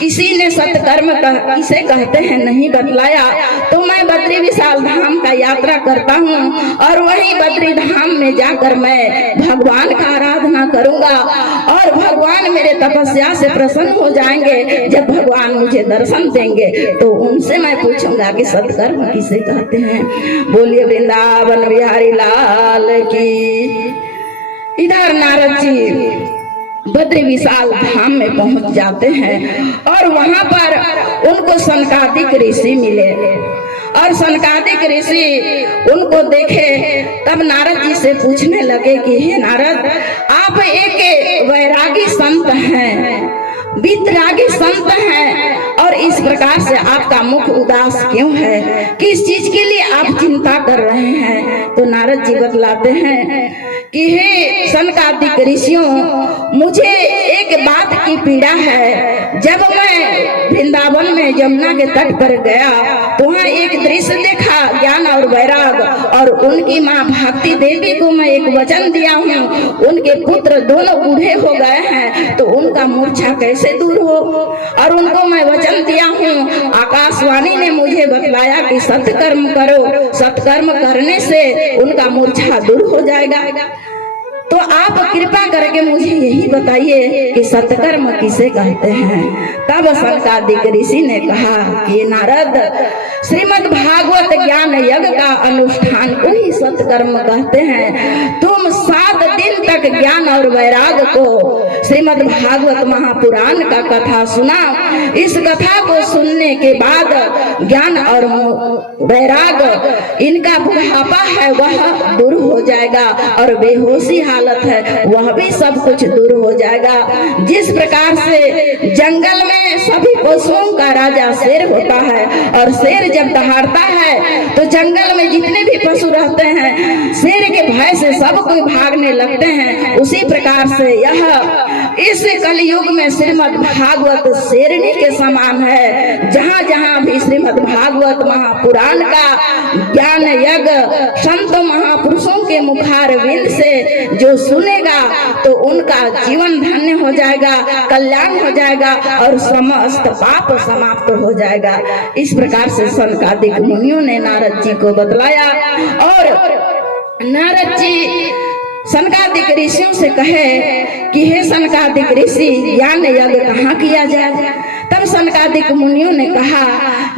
किसी ने सत्कर्म किसे कहते हैं नहीं बतलाया, तो मैं बद्री विशाल धाम का यात्रा करता हूँ और वहीं बद्री धाम में जाकर मैं भगवान का आराधना करूंगा और भगवान मेरे तपस्या से प्रसन्न हो जाएंगे। जब भगवान मुझे दर्शन देंगे तो उनसे मैं पूछूंगा कि सत्कर्म किसे कहते हैं। बोलिए वृंदावन बिहारी लाल की। इधर नारद जी बद्री विशाल धाम में पहुंच जाते हैं और वहां पर उनको सनकादिक ऋषि मिले और सनकादिक ऋषि उनको देखे तब नारद जी से पूछने लगे कि हे नारद, आप एक वैरागी संत हैं, वितरागी संत हैं और इस प्रकार से आपका मुख उदास क्यों है, किस चीज के लिए आप चिंता कर रहे हैं। तो नारद जी बतलाते हैं कि हे सनकादिक ऋषियों, मुझे एक बात की पीड़ा है। जब मैं वृंदावन में यमुना के तट पर गया तो वहाँ एक दृश्य देखा, ज्ञान और वैराग और उनकी माँ भक्ति देवी को मैं एक वचन दिया हूँ, उनके पुत्र दोनों बूढ़े हो गए हैं तो उनका मूर्छा कैसे दूर हो, और उनको मैं वचन दिया हूँ, आकाशवाणी ने मुझे बतलाया कि सत्कर्म करो, सत्कर्म करने से उनका मूर्छा दूर हो जाएगा। तो आप कृपा करके मुझे यही बताइए कि सत्कर्म किसे कहते हैं। तब सनकादिक ऋषि ने कहा कि नारद, श्रीमद् भागवत ज्ञान यज्ञ का अनुष्ठान को ही सत्कर्म कहते हैं। तुम 7 दिन तक ज्ञान और वैराग को श्रीमद् भागवत महापुराण का कथा सुना। इस कथा को सुनने के बाद ज्ञान और वैराग, इनका बुढ़ापा है वह दूर हो जाएगा और बेहोशी हालत है वह भी सब कुछ दूर हो जाएगा। जिस प्रकार से जंगल में सभी पशुओं का राजा शेर होता है और शेर जब दहाड़ता है तो जंगल में जितने भी पशु रहते हैं शेर के भय से सब कोई भागने लगते हैं, उसी प्रकार से यह इस कलयुग में श्रीमद् भागवत शेरनी के समान है। जहाँ जहाँ भी श्रीमद् भागवत महापुराण का ज्ञान यज्ञ संत महापुरुषों के मुखारविंद से जो सुनेगा तो उनका जीवन धन्य हो जाएगा, कल्याण हो जाएगा और समस्त पाप समाप्त हो जाएगा। इस प्रकार से सनकादिक मुनियों ने नारद जी को बतलाया और नारद जी सनकादिक ऋषियों से कहे कि हे सनकादिक ऋषि, ज्ञान यज्ञ कहाँ किया जाए। तब सनकादिक मुनियों ने कहा,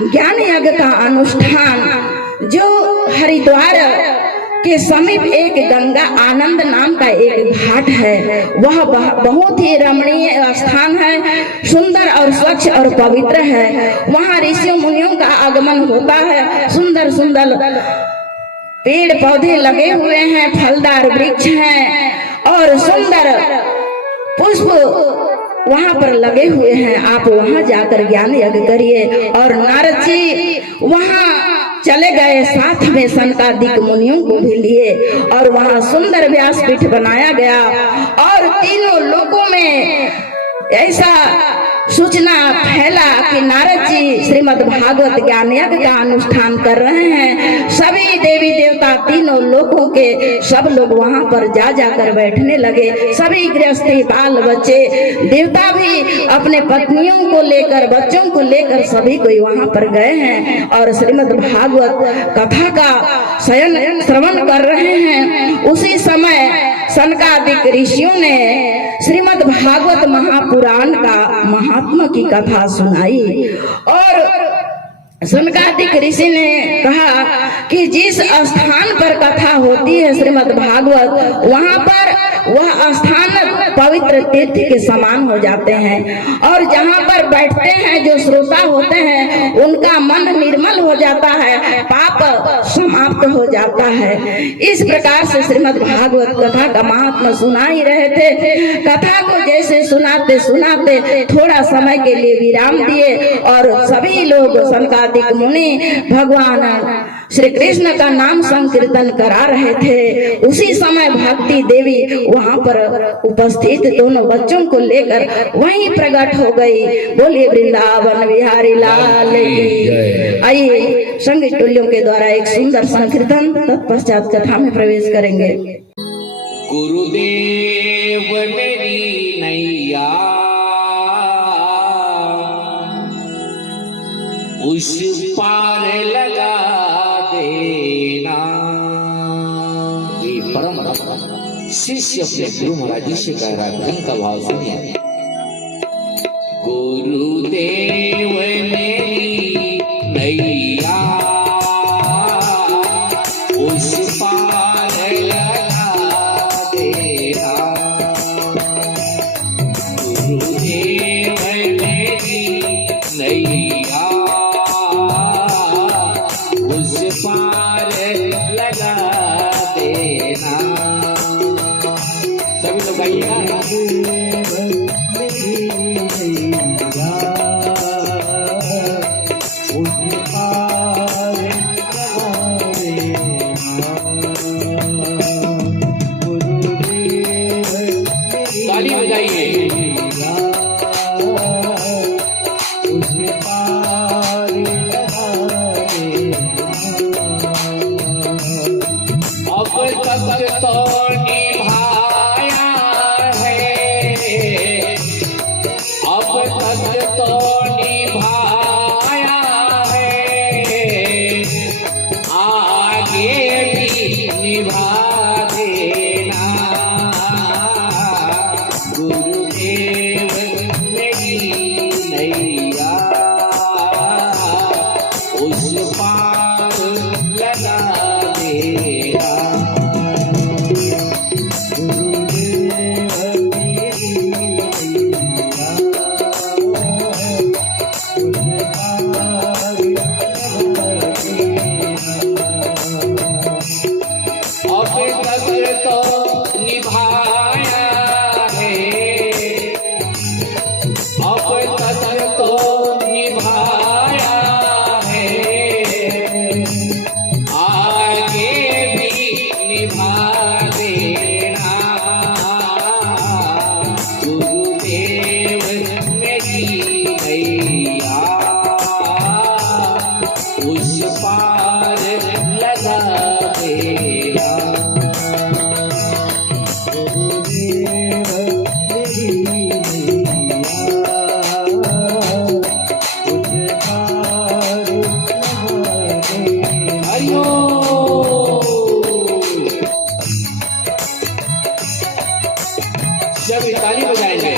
ज्ञान यज्ञ का अनुष्ठान जो हरिद्वार के समीप एक गंगा आनंद नाम का एक घाट है, वह बहुत ही रमणीय स्थान है, सुंदर और स्वच्छ और पवित्र है। वहाँ ऋषियों मुनियों का आगमन होता है। सुंदर सुंदर पेड़ पौधे लगे हुए हैं, फलदार वृक्ष हैं और सुंदर पुष्प वहां पर लगे हुए हैं। आप वहां जाकर ज्ञान यज्ञ करिए। और नारद जी वहां चले गए, साथ में सनकादिक मुनियों को भी लिए और वहां सुंदर व्यासपीठ बनाया गया और तीनों लोकों में ऐसा सूचना फैला कि नारद जी श्रीमद् भागवत ज्ञान यज्ञ का अनुष्ठान कर रहे हैं। सभी देवी देवता तीनों लोकों के सब लोग वहां पर जा जाकर बैठने लगे। सभी गृहस्थी बाल बच्चे देवता भी अपने पत्नियों को लेकर बच्चों को लेकर सभी कोई वहां पर गए हैं और श्रीमद् भागवत कथा का शयन श्रवण कर रहे हैं। उसी समय सनकादिक ऋषियों ने श्रीमद् भागवत महापुराण का महात्मा की कथा सुनाई और सनकादिक ऋषि ने कहा कि जिस स्थान पर कथा होती है श्रीमद् भागवत, वहां पर वह स्थान पवित्र तीर्थ के समान हो जाते हैं और जहां पर बैठते हैं जो श्रोता होते हैं उनका मन निर्मल हो जाता है, पाप समाप्त हो जाता है। इस प्रकार से श्रीमद् भागवत कथा का महात्मा सुना ही रहे थे। कथा को जैसे सुनाते सुनाते थोड़ा समय के लिए विराम दिए और सभी लोग सनकादिक मुनि भगवान श्री कृष्ण का नाम संकीर्तन करा रहे थे। उसी समय भक्ति देवी वहां पर उपस्थित दोनों बच्चों को लेकर वहीं प्रकट हो गई। बोलिए वृंदावन बिहारी लाल की। आइए संगीत टोलियों के द्वारा एक सुंदर संकीर्तन तत्पश्चात कथा में प्रवेश करेंगे। गुरुदेव मेरी नैया उस पार लगा देना। ये परम शिष्य अपने गुरु महाराज जी से कह रहा है, धन का भाव सुनिए। गुरुदेव मेरी नैया उस पार लगा देना। गुरुदेव मेरी नैया उस पार लगा देना। सभी लोग आइएगा। ताली बजाइए। अब तक तो निभाया है, अब तक तो निभाया है, आगे भी निभा देना। गुरुदेव मेरी नैया उस पार लगा देना। अब तक तो निभाया है, अब तक तो निभाया है, आगे भी निभा देना। गुरुदेव मेरी नैया उस पार लगा देना। हरिओम। सभी ताली बजाएंगे।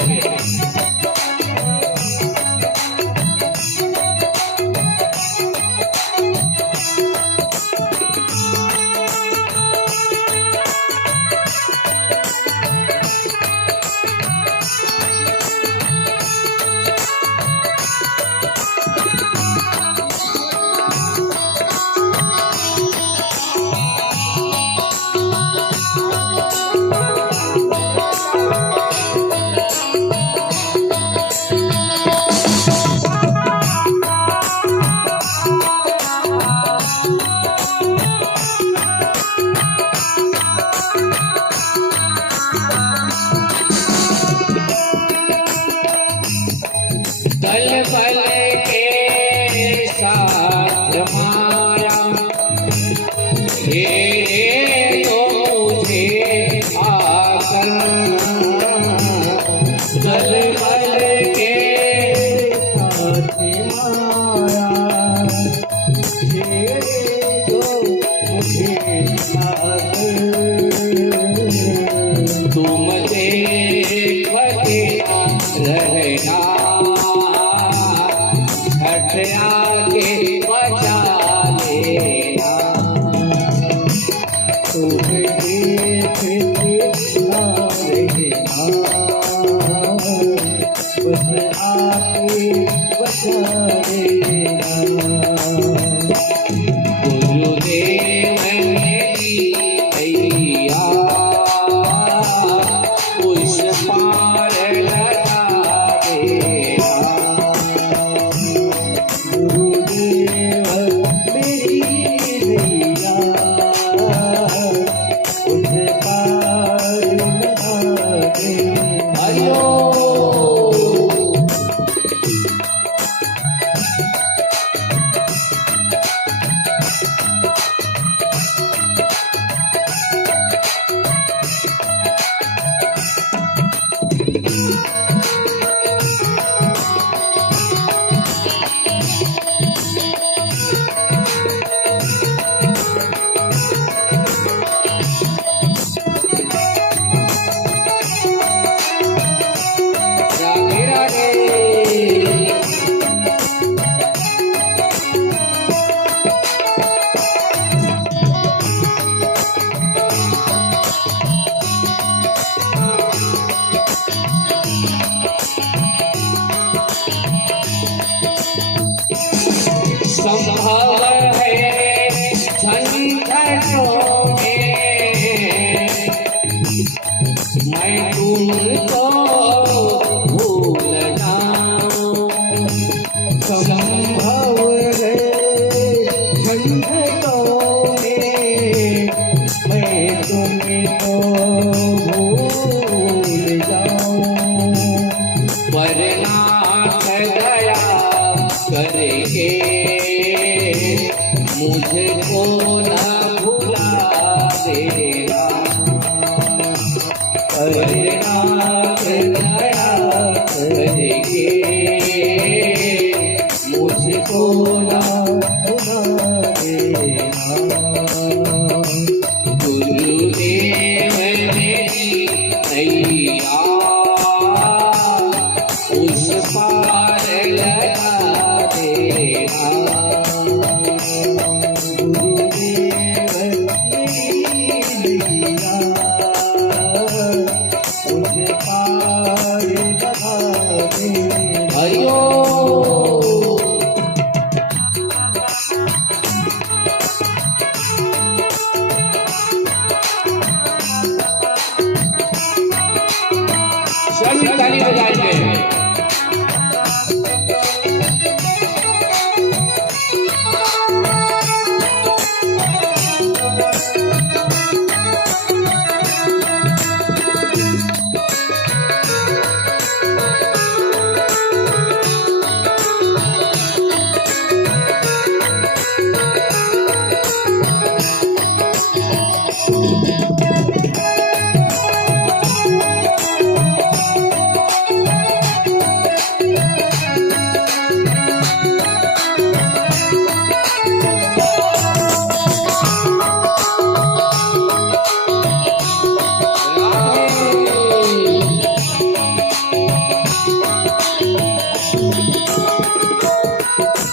मैं तुमको भूल जाऊं। संभव है झंझटों में मैं तुमको भूल जाऊं। वरनाथ दया करके मुझको न भुला देगा। वरनाथ दया करके मुझको न भुला देना। गुरुदेव मेरी नैया उस पार लगा देना। गुरुदेव मेरी नैया उस पार लगा देना। हरिओ सभी ताली बजाएंगे।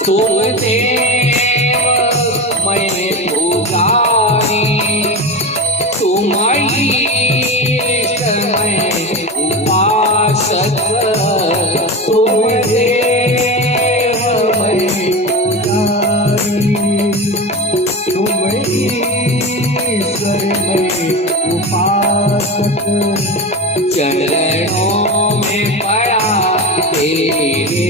तुम देव मैं पुजारी, तुम्हारी मैं उपासक। तुम देव मैं पुजारी तुम ईश्वर में उपासक। चरणों में पड़ा तेरे,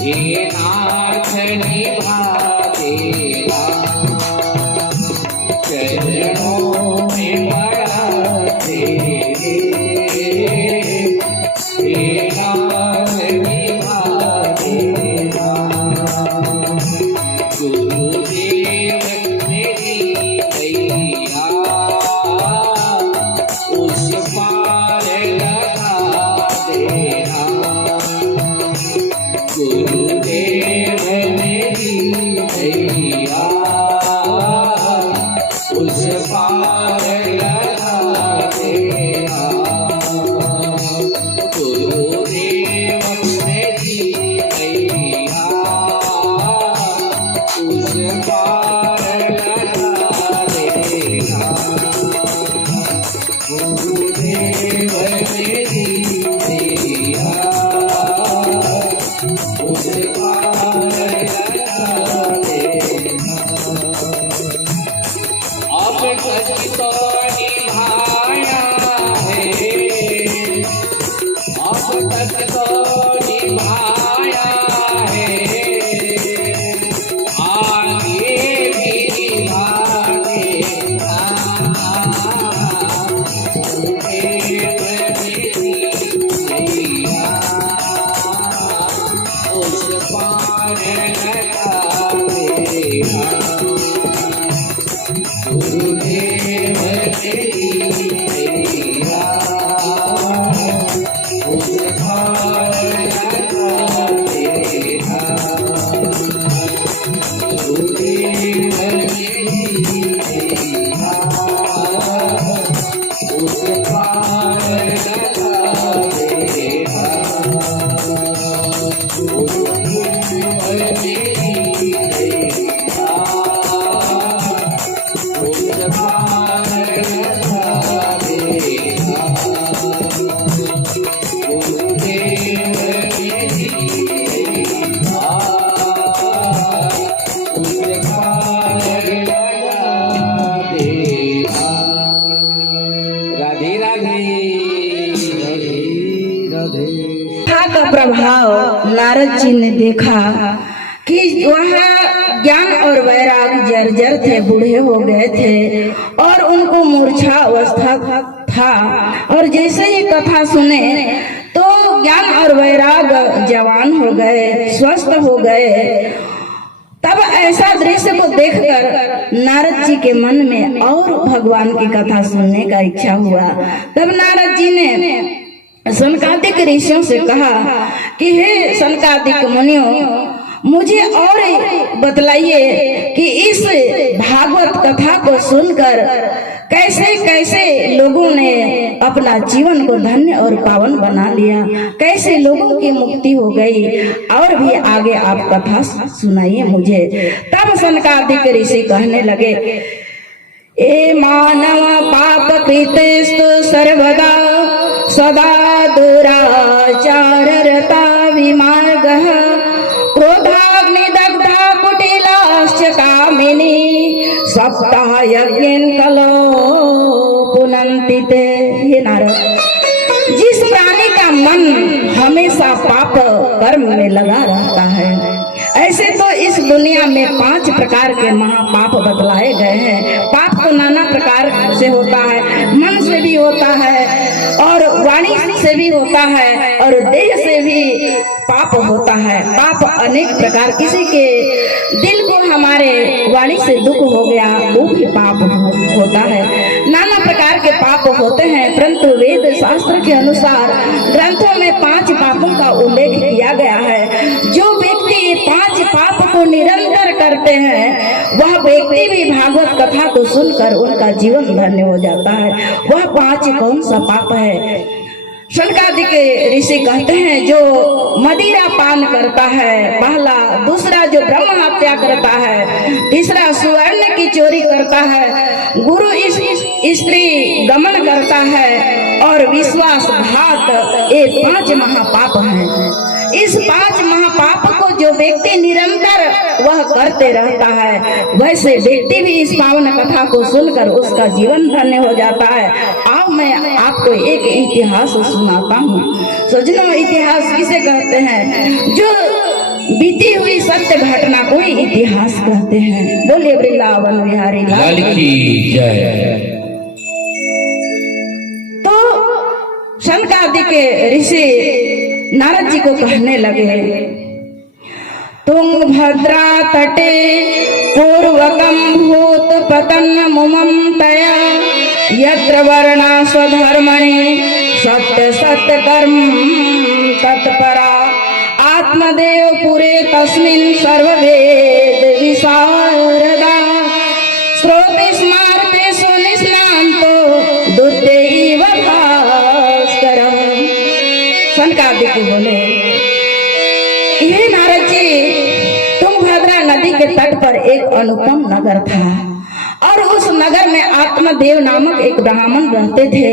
हे नाथ निभा देना। चरणों में पड़ा तेरे, हे नाथ निभा देना। गुरुदेव मेरी नैया उस पार लगा देना। का प्रभाव नारद जी ने देखा कि वह ज्ञान और वैराग जर्जर थे, बूढ़े हो गए थे और उनको मूर्छा अवस्था था। और जैसे ही कथा सुने तो ज्ञान और वैराग जवान हो गए, स्वस्थ हो गए। तब ऐसा दृश्य को देखकर नारद जी के मन में और भगवान की कथा सुनने का इच्छा हुआ। तब नारद जी ने सनकादिक ऋषियों से कहा कि हे सनकादिक मुनियों, मुझे और बतलाइए कि इस भागवत कथा को सुनकर कैसे कैसे लोगों ने अपना जीवन को धन्य और पावन बना लिया, कैसे लोगों की मुक्ति हो गई, और भी आगे आप कथा सुनाइए मुझे। तब सनकादिक ऋषि कहने लगे, ए मानव पाप कृतेस्तु सर्वदा सदा दुराचार रता विमार्गः क्रोधाग्निदग्धा कुटिलाश्च कामिनी सप्ताह यज्ञेन कलो पुनन्ति ते। हे नारद, जिस प्राणी का मन हमेशा पाप कर्म में लगा रहता है, ऐसे तो इस दुनिया में 5 प्रकार के महापाप बतलाए गए हैं। पाप तो नाना प्रकार से होता है, मन से भी होता है और वाणी से भी होता है और देह से भी पाप होता है। पाप अनेक प्रकार, किसी के दिल को हमारे वाणी से दुख हो गया वो भी पाप होता है। नाना प्रकार के पाप होते हैं, परंतु वेद शास्त्र के अनुसार ग्रंथों में 5 पापों का उल्लेख किया गया है। जो व्यक्ति 5 पाप को निरंतर करते हैं वह व्यक्ति भी भागवत कथा को सुनकर उनका जीवन धन्य हो जाता है। वह 5 कौन सा पाप है? सनकादिक ऋषि कहते हैं, जो मदिरा पान करता है पहला, दूसरा जो ब्रह्म हत्या करता है, तीसरा सुवर्ण की चोरी करता है, गुरु स्त्री गमन करता है और विश्वासघात, ये 5 महापाप हैं। इस 5 महापाप को जो व्यक्ति निरंतर वह करते रहता है, वैसे व्यक्ति भी इस पावन कथा को सुनकर उसका जीवन धन्य हो जाता है। अब मैं आपको एक इतिहास सुनाता हूँ। सज्जनों, इतिहास किसे कहते हैं? जो बीती हुई सत्य घटना को ही इतिहास कहते हैं। बोलिए वृंदावन बिहारी लाल की जय। तो सनकादिक ऋषि नारद जी को कहने लगे, तुंगभद्रा तटे पूर्वकं भूत पतन मुमं तया यत्र वर्णा स्वधर्मणि सत्य सत्य कर्म तत्परा आत्मदेव पुरे तस्मिन् सर्ववेद विशारदा श्रोते स्मार्ते सुनिष्णान्तो दुर्दैव भास्करः। सनकादिक बोले, हे नारद जी, तुंगभद्रा नदी के तट पर एक अनुपम नगर था और उस नगर में आत्मदेव नामक एक ब्राह्मण रहते थे।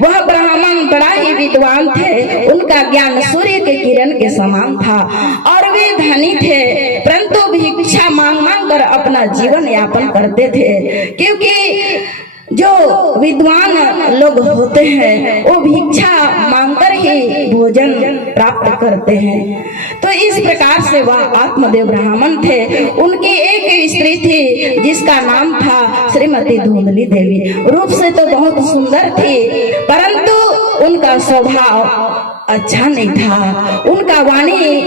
वह ब्राह्मण बड़ा ही विद्वान थे, उनका ज्ञान सूर्य के किरण के समान था और वे धनी थे, परंतु भिक्षा मांग मांग कर अपना जीवन यापन करते थे। क्योंकि जो विद्वान लोग होते हैं वो भिक्षा मांगकर ही भोजन प्राप्त करते हैं। तो इस प्रकार से वह आत्मदेव ब्राह्मण थे। उनकी एक स्त्री थी जिसका नाम था श्रीमती धुंधली देवी। रूप से तो बहुत सुंदर थी, परंतु उनका स्वभाव अच्छा नहीं था। उनका वाणी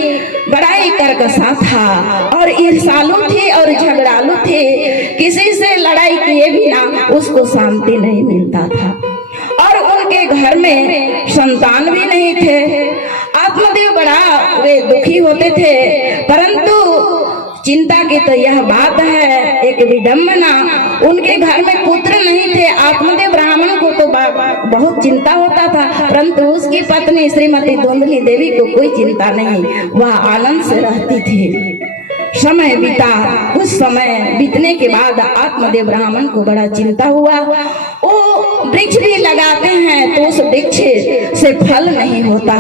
बड़ा ही कर्कशा था और ईर्ष्यालु थी और झगड़ालू थी। किसी से लड़ाई किए बिना उसको शांति नहीं मिलता था और उनके घर में संतान भी नहीं थे। आत्मदेव बड़ा वे दुखी होते थे, परंतु चिंता की तो यह बात है, एक विडंबना, उनके घर में पुत्र नहीं थे। आत्मदेव ब्राह्मण को तो बहुत चिंता होता था, परंतु उसकी पत्नी श्रीमती धुंधली देवी को कोई चिंता नहीं, वह आनंद से रहती थी। समय बीता, कुछ समय बीतने के बाद आत्मदेव ब्राह्मण को बड़ा चिंता हुआ। वो वृक्ष भी लगाते हैं तो उस वृक्ष से फल नहीं होता।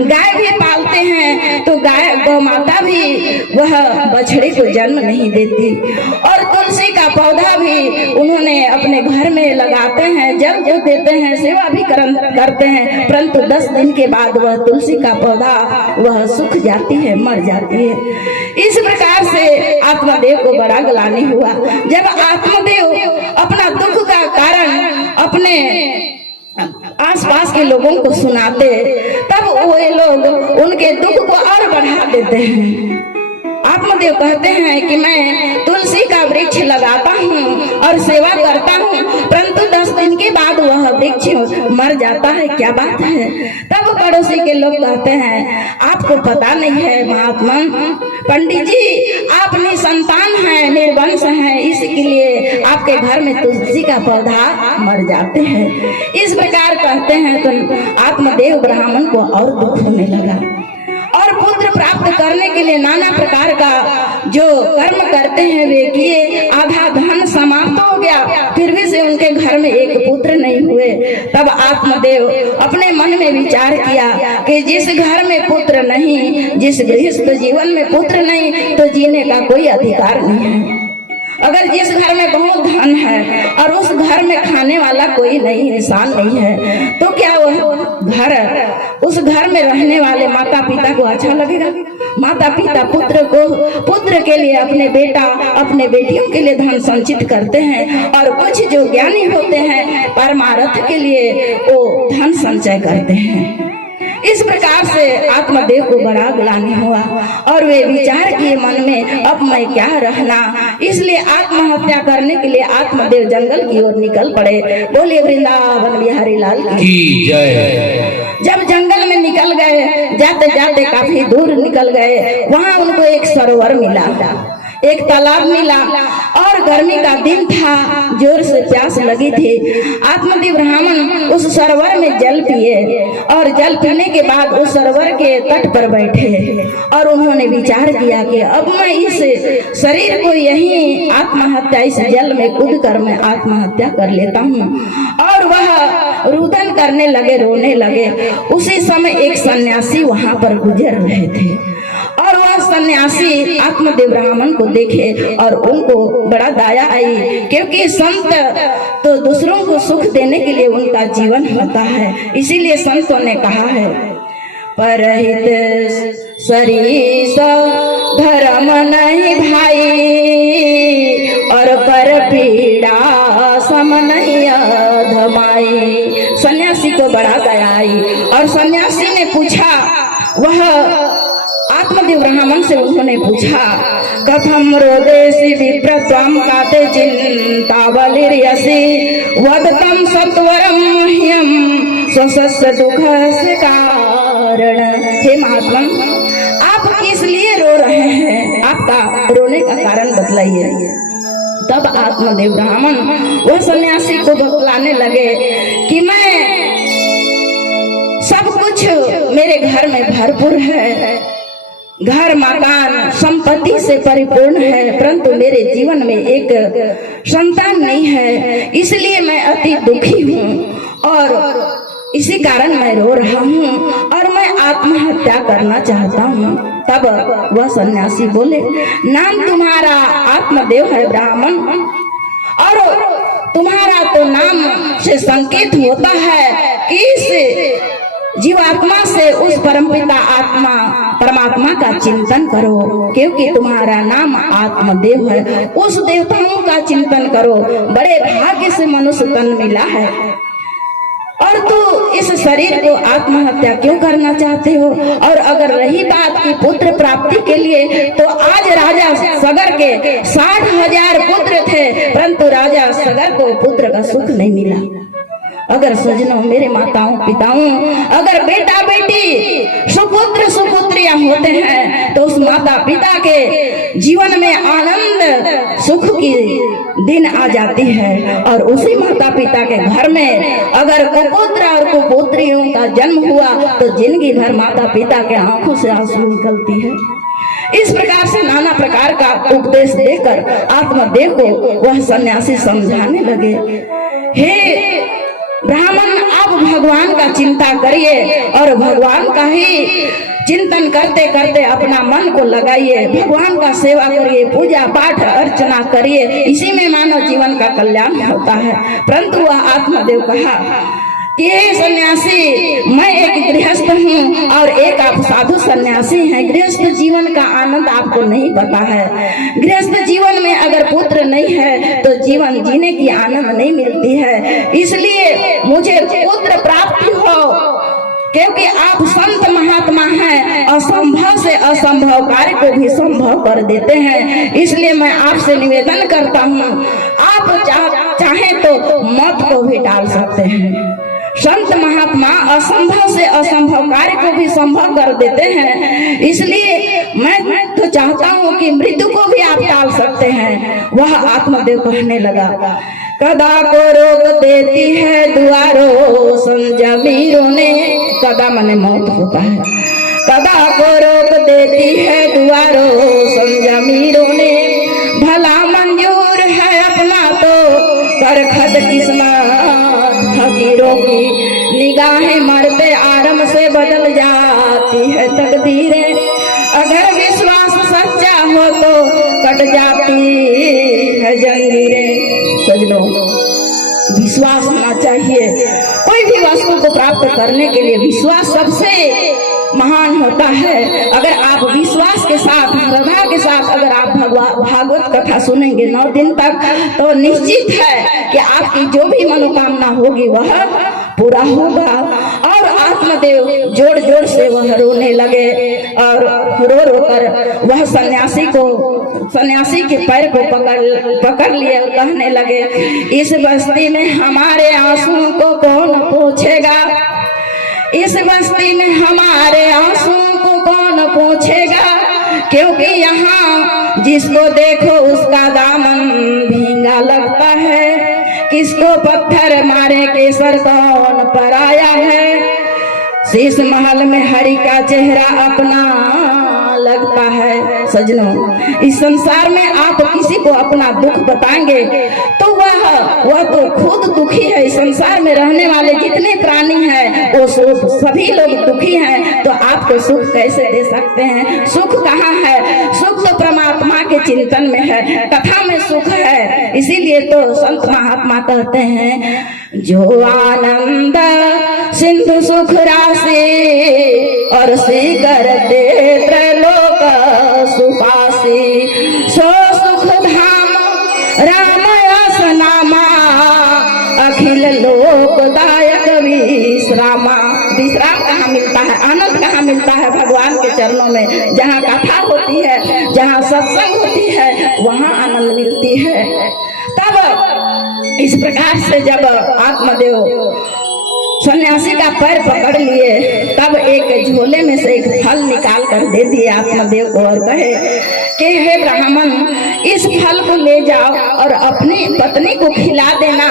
गाय भी पालते हैं तो गाय गौ माता भी वह बछड़े को जन्म नहीं देती। और तुलसी का पौधा भी उन्होंने अपने घर में लगाते हैं, जल जो देते हैं, सेवा भी करते हैं, परंतु 10 दिन के बाद वह तुलसी का पौधा वह सूख जाती है, मर जाती है। इस प्रकार से आत्मदेव को बड़ा ग्लानि हुआ। जब आत्मदेव अपना दुख का कारण अपने आसपास के लोगों को सुनाते, तब वो लोग उनके दुख को और बढ़ा देते हैं। आत्मदेव कहते हैं कि मैं तुलसी का वृक्ष लगाता हूँ और सेवा करता हूँ, परंतु 10 दिन के बाद वह वृक्ष मर जाता है, क्या बात है? तब पड़ोसी के लोग कहते हैं आपको पता नहीं है महात्मा पंडित जी, आप निसंतान हैं, निर्वंश हैं, इसलिए आपके घर में तुलसी का पौधा मर जाते हैं। इस प्रकार कहते हैं तो आत्मदेव ब्राह्मण को और दुख होने लगा और पुत्र प्राप्त करने के लिए नाना प्रकार का जो कर्म करते हैं वे किए। आधा धन समाप्त हो गया, फिर भी से उनके घर में एक पुत्र नहीं हुए। तब आत्मदेव अपने मन में विचार किया कि जिस घर में पुत्र नहीं, जिस गृहस्थ जीवन में पुत्र नहीं, तो जीने का कोई अधिकार नहीं है। अगर जिस घर में बहुत धन है और उस घर में खाने वाला कोई नहीं, इंसान नहीं है, तो क्या वह घर, उस घर में रहने वाले माता पिता को अच्छा लगेगा? माता पिता पुत्र के लिए अपने बेटा अपने बेटियों के लिए धन संचित करते हैं, और कुछ जो ज्ञानी होते हैं परमार्थ के लिए वो धन संचय करते हैं। इस प्रकार से आत्मदेव को बड़ा ग्लानि हुआ और वे विचार किए मन में, अब मैं क्या रहना, इसलिए आत्महत्या करने के लिए आत्मदेव जंगल की ओर निकल पड़े। बोले वृंदावन बिहारी लाल की जय। जब जंगल में निकल गए, जाते जाते काफी दूर निकल गए, वहां उनको एक सरोवर मिला, एक तालाब मिला और गर्मी का दिन था, जोर से प्यास लगी थी। आत्मदेव ब्राह्मण उस सरोवर में जल पिए और जल पीने के बाद उस सरोवर के तट पर बैठे और उन्होंने विचार किया कि अब मैं इस शरीर को यही आत्महत्या, इस जल में कूद कर मैं आत्महत्या कर लेता हूँ। और वह रुदन करने लगे, रोने लगे। उसी समय एक सन्यासी वहां पर गुजर रहे थे और वह सन्यासी आत्मदेव ब्राह्मण को देखे और उनको बड़ा दया आई, क्योंकि संत तो दूसरों को सुख देने के लिए उनका जीवन होता है। इसीलिए संतों ने कहा है, परहित सरीस धर्म नहीं भाई और पर पीड़ा सम नहीं अधमाई। सन्यासी को बड़ा दया आई और सन्यासी ने पूछा, वह आत्मदेव ब्राह्मण से उन्होंने पूछा, कथम रोदेसी विप्र त्वं काते चिंता बलिर्यसि वदतं सत्वरम ह्यम स्वस्य दुख से कारण। हे महात्मा, आप किस लिए रो रहे हैं? आपका रोने का कारण बतलाइए। तब आत्मदेव ब्राह्मण वह सन्यासी को बतलाने लगे कि मैं सब कुछ मेरे घर में भरपूर है, घर मकान संपत्ति से परिपूर्ण है, परंतु मेरे जीवन में एक संतान नहीं है, इसलिए मैं अति दुखी हूँ और इसी कारण मैं रो रहा हूँ और मैं आत्महत्या करना चाहता हूँ। तब वह सन्यासी बोले, नाम तुम्हारा आत्मदेव है ब्राह्मण, और तुम्हारा तो नाम से संकेत होता है कि इस जीवात्मा से उस परमपिता आत्मा परमात्मा का चिंतन करो, क्योंकि तुम्हारा नाम आत्मदेव है। उस देवताओं का चिंतन करो, बड़े भाग्य से मनुष्य तन मिला है और तू इस शरीर को आत्महत्या क्यों करना चाहते हो? और अगर रही बात की पुत्र प्राप्ति के लिए, तो आज राजा सगर के 60,000 पुत्र थे, परंतु राजा सगर को पुत्र का सुख नहीं मिला। अगर सजनों, मेरे माताओं पिताओं, अगर बेटा बेटी सुपुत्र सुपुत्रियां होते हैं तो उस माता पिता के जीवन में आनंद सुख की दिन आ जाती है, और उसी माता पिता के घर में अगर कुपुत्र और कुपुत्रियों का जन्म हुआ तो जिंदगी भर माता पिता के आंखों से आंसू निकलती है। इस प्रकार से नाना प्रकार का उपदेश देकर आत्मदेव को वह सन्यासी समझाने लगे, हे ब्राह्मण आप भगवान का चिंता करिए और भगवान का ही चिंतन करते करते अपना मन को लगाइए, भगवान का सेवा करिए, पूजा पाठ अर्चना करिए, इसी में मानव जीवन का कल्याण होता है। परंतु वह आत्मदेव कहा कि हे सन्यासी, मैं एक गृहस्थ हूँ और एक आप साधु सन्यासी हैं। गृहस्थ जीवन का आनंद आपको नहीं पता है। गृहस्थ जीवन में अगर पुत्र नहीं है तो जीवन जीने की आनंद नहीं मिलती है। इसलिए मुझे पुत्र प्राप्ति हो, क्योंकि आप संत महात्मा हैं, असंभव से असंभव कार्य को भी संभव कर देते हैं। इसलिए मैं आपसे निवेदन करता हूँ, आप चाहें तो मौत को भी टाल सकते हैं। संत महात्मा असंभव से असंभव कार्य को भी संभव कर देते हैं। इसलिए मैं तो चाहता हूँ कि मृत्यु को भी आप टाल सकते हैं। वह आत्मदेव कहने लगा, कदा को रोक देती है दुआरो संजमीरों ने। कदा मने मौत होता है। कदा को रोक देती है दुआरो संजमीरों ने, भला मंजूर है अपना तो करखत किस्मत। फकीरों की निगाहें मरते आराम से बदल जाती है तकदीरें। अगर विश्वास सच्चा हो तो कट जाती है जंजीरें। सजनों, विश्वास होना चाहिए। कोई भी वस्तु को प्राप्त करने के लिए विश्वास सबसे महान होता है। अगर आप विश्वास के साथ, श्रद्धा के साथ अगर आप भागवत कथा सुनेंगे 9 दिन तक, तो निश्चित है कि आपकी जो भी मनोकामना होगी वह पूरा होगा। और आत्मदेव जोर जोर से वह रोने लगे और रो रो कर वह सन्यासी के पैर को पकड़ लिए और कहने लगे, इस बस्ती में हमारे आंसुओं को कौन पोंछेगा? इस बस्ती में हमारे आंसुओं को कौन पोंछेगा? क्योंकि यहाँ जिसको देखो उसका दामन भींगा लगता है। किसको पत्थर मारे केसर कौन पराया है? शीश महल में हरि का चेहरा अपना लगता है। सजनों, इस संसार में आप किसी को अपना दुख बताएंगे तो वह तो खुद दुखी है। इस संसार में रहने वाले जितने प्राणी हैं वो सभी लोग दुखी हैं, तो आपको सुख कैसे दे सकते हैं? सुख कहाँ है? सुख तो परमात्मा के चिंतन में है, कथा में सुख है। इसीलिए तो संत महात्मा कहते हैं, जो आनंद सिंधु सुख राशि और सीकर दे त्रैलोक सुपासी, सो सुख धाम राम यस नामा, अखिल लोकदायक विश्रामा। विश्राम कहाँ मिलता है? आनंद कहाँ मिलता है? भगवान के चरणों में। जहाँ कथा होती है, जहाँ सत्संग होती है, वहाँ आनंद मिलती है। तब इस प्रकार से जब आत्मदेव सन्यासी का पैर पकड़ लिए, तब एक झोले में से एक फल निकाल कर दे दिए आत्मदेव को और कहे कि हे ब्राह्मण, इस फल को ले जाओ और अपनी पत्नी को खिला देना,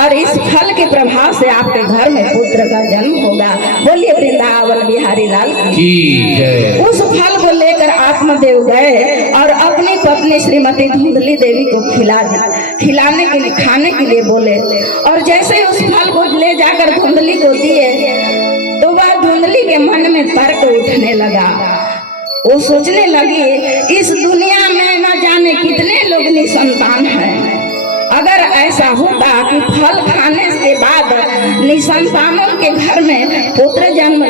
और इस फल के प्रभाव से आपके घर में पुत्र का जन्म होगा। बोलिए वृंदावन बिहारी लाल की जय। उस फल को लेकर आत्मदेव गए और अपनी पत्नी श्रीमती धुंधली देवी को खिलाने के लिए, खाने के लिए बोले। और जैसे उस फल को ले जाकर धुंधली को दिए तो वह धुंधली के मन में तर्क उठने लगा। वो सोचने लगी, इस दुनिया में न जाने कितने लोग निसंतान हैं। अगर ऐसा होता कि फल खाने के बाद निसंतानों के घर में पुत्र जन्म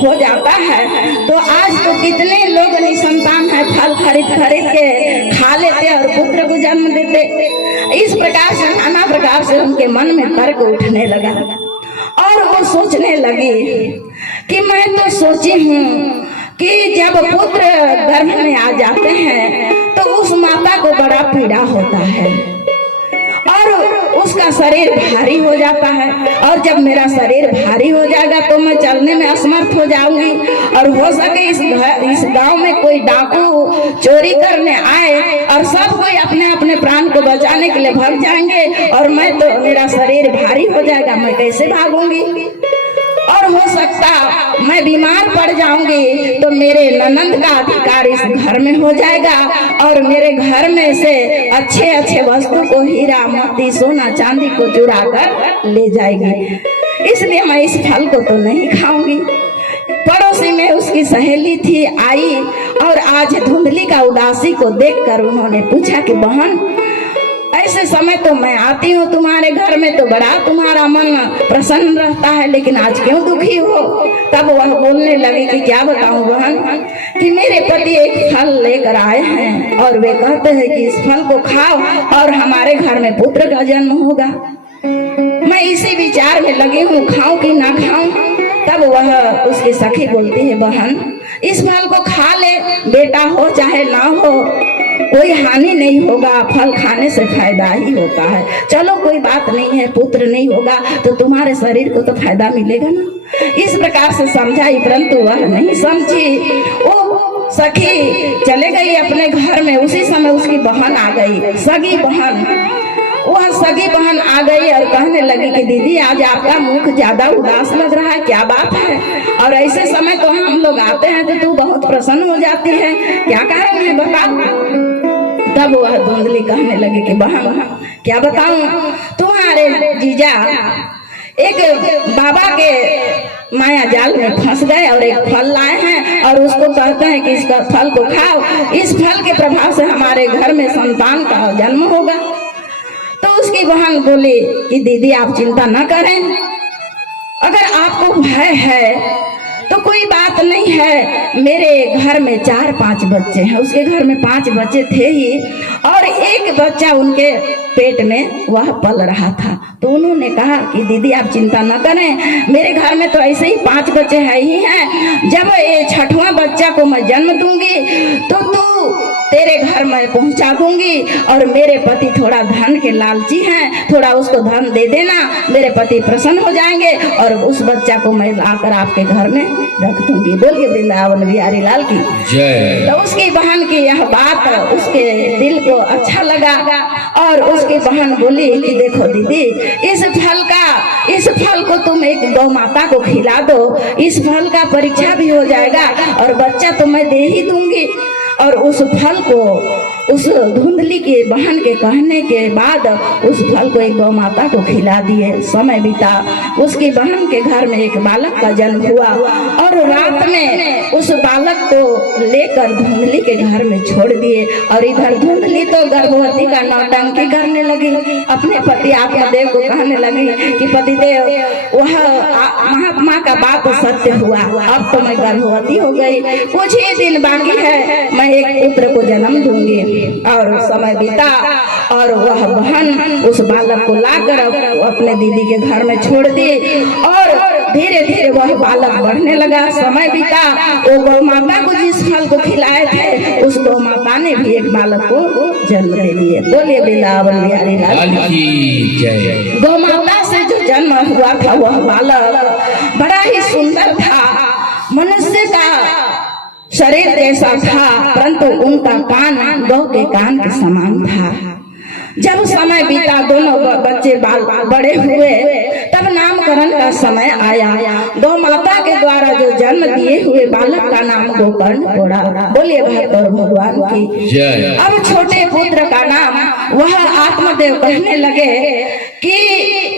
हो जाता है, तो आज तो कितने लोग निसंतान हैं, फल खरीद के खा लेते और पुत्र को जन्म देते। इस प्रकार से नाना प्रकार से उनके मन में तर्क उठने लगा और वो सोचने लगी कि मैं तो सोची हूँ कि जब पुत्र गर्भ में आ जाते हैं तो उस माता को बड़ा पीड़ा होता है और उसका शरीर भारी हो जाता है, और जब मेरा शरीर भारी हो जाएगा तो मैं चलने में असमर्थ हो जाऊंगी, और हो सके इस गांव में कोई डाकू चोरी करने आए और सब कोई अपने अपने प्राण को बचाने के लिए भाग जाएंगे, और मैं तो मेरा शरीर भारी हो जाएगा, मैं कैसे भागूंगी? और हो सकता मैं बीमार पड़ जाऊंगी तो मेरे ननंद का अधिकार इस घर में हो जाएगा, और मेरे घर में से अच्छे अच्छे वस्तु को, हीरा मोती सोना चांदी को चुरा कर ले जाएगी। इसलिए मैं इस फल को तो नहीं खाऊंगी। पड़ोसी में उसकी सहेली थी, आई और आज धुंधली का उदासी को देखकर उन्होंने पूछा कि बहन, ऐसे समय तो मैं आती हूँ तुम्हारे घर में, तो बड़ा तुम्हारा मन प्रसन्न रहता है, लेकिन आज क्यों दुखी हो? तब वह बोलने लगी कि क्या बताऊं बहन, कि मेरे पति एक फल लेकर आए हैं और वे कहते हैं कि इस फल को खाओ और हमारे घर में पुत्र का जन्म होगा। मैं इसी विचार में लगी हूँ, खाऊं कि ना खाऊं। तब वह उसकी सखी बोलती है, बहन इस फल को खा ले, बेटा हो चाहे ना हो कोई हानि नहीं होगा, फल खाने से फायदा ही होता है। चलो कोई बात नहीं है, पुत्र नहीं होगा तो तुम्हारे शरीर को तो फायदा मिलेगा ना। इस प्रकार से समझाई, परंतु वह नहीं समझी। वो सखी चले गई अपने घर में। उसी समय उसकी बहन आ गई, सगी बहन। वह सगी बहन आ गई और कहने लगी कि दीदी आज आपका मुख ज्यादा उदास लग रहा है, क्या बात है? और ऐसे समय तो हम लोग आते हैं तो तू बहुत प्रसन्न हो जाती है, क्या कारण है बता। तब वह धुंधली कहने लगी कि बहन क्या बताऊं, तुम्हारे जीजा एक बाबा के माया जाल में फंस गए और एक फल लाए हैं और उसको कहते हैं कि इसका फल को खाओ, इस फल के प्रभाव से हमारे घर में संतान का जन्म होगा। तो उसकी बहन बोली कि दीदी आप चिंता न करें, अगर आपको भय है तो कोई बात नहीं है। मेरे घर में 4-5 बच्चे हैं, उसके घर में 5 बच्चे थे ही और एक बच्चा उनके पेट में वह पल रहा था। तो उन्होंने कहा कि दीदी आप चिंता न करें, मेरे घर में तो ऐसे ही 5 बच्चे है ही हैं। जब ये 6वां बच्चा को मैं जन्म दूंगी तो तू तेरे घर में पहुंचा दूंगी और मेरे पति थोड़ा धन के लालची हैं, थोड़ा उसको धन दे देना, मेरे पति प्रसन्न हो जाएंगे और उस बच्चा को मैं लाकर आपके घर में रख दूंगी। बोलिए वृंदावन बिहारी लाल की जय। तो उसकी बहन की यह बात उसके दिल को अच्छा लगा और उसकी बहन बोली कि देखो दीदी इस फल को तुम एक गौ माता को खिला दो, इस फल का परीक्षा भी हो जाएगा और बच्चा तो मैं दे ही दूंगी। और उस फल को उस धुंधली के बहन के कहने के बाद उस फल को एक गौ माता को खिला दिए। समय बीता, उसकी बहन के घर में एक बालक का जन्म हुआ और रात में उस बालक को लेकर धुंधली के घर में छोड़ दिए। और इधर धुंधली तो गर्भवती का नौटंकी करने लगी, अपने पति आत्मदेव को कहने लगी कि पतिदेव वह महात्मा का बात सत्य हुआ, अब तो मैं गर्भवती हो गई, कुछ ही दिन बाकी है, मैं एक पुत्र को जन्म दूंगी। और समय बीता और वह बहन उस बालक को लाकर अपने दीदी के घर में छोड़ दी और धीरे धीरे वह बालक बढ़ने लगा। समय बीता, वो गौ माता को जिस फल को खिलाए थे उस गौ माता ने भी एक बालक को जन्म दे दिए। बोलिए वृंदावन बिहारी लाल की जय। गौ माता से जो जन्म हुआ था वह बालक बड़ा ही सुंदर था, मनुष्य का शरीर जैसा था, परंतु उनका कान गौ के कान के समान था। जब समय बीता, दोनों बच्चे बड़े हुए, तब नामकरण का समय आया। गौ माता के द्वारा जो जन्म दिए हुए बालक का नाम गोकर्ण पड़ा। बोलिए भगवान भगवान की जय। अब छोटे पुत्र का नाम वह आत्मदेव कहने लगे कि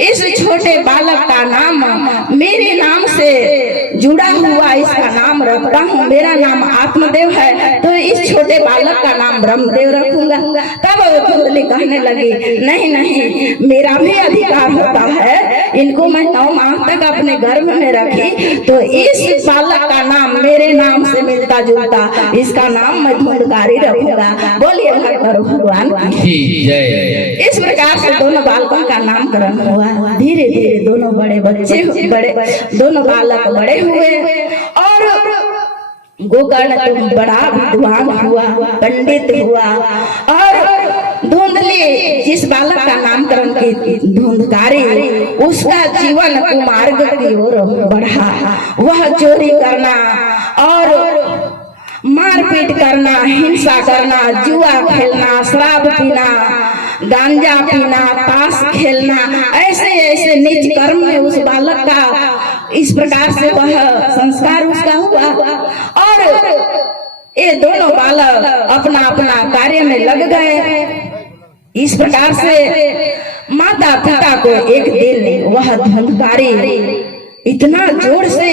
इस छोटे बालक का नाम मेरे नाम से जुड़ा हुआ, इसका नाम रखता हूँ, मेरा नाम आत्मदेव है तो इस छोटे बालक का नाम ब्रह्मदेव रखूंगा। तब धुंधली कहने लगी नहीं नहीं, मेरा भी अधिकार होता है, इनको मैं 9 माह तक अपने गर्भ में रखी तो इस बालक का नाम मेरे नाम से मिलता जुलता, इसका नाम मैं धुंधकारी रखूंगा। बोलिए भगवान की जय। इस प्रकार से दोनों बालकों का नामकरण हुआ। धीरे धीरे दोनों दोनों बालक बड़े हुए और गोकर्ण तो बड़ा विद्वान हुआ, पंडित हुआ और धुंधली जिस बालक का नामकरण की धुंधकारी, उसका जीवन कुमार्ग की ओर बढ़ा। वह चोरी करना और मारपीट करना, हिंसा करना, जुआ खेलना, शराब पीना, गांजा पीना, ताश खेलना, ऐसे ऐसे नीच कर्म में उस बालक का इस प्रकार से वह संस्कार उसका हुआ। और ये दोनों बालक अपना अपना कार्य में लग गए। इस प्रकार से माता पिता को एक दिन वह धुंधकारी इतना जोर से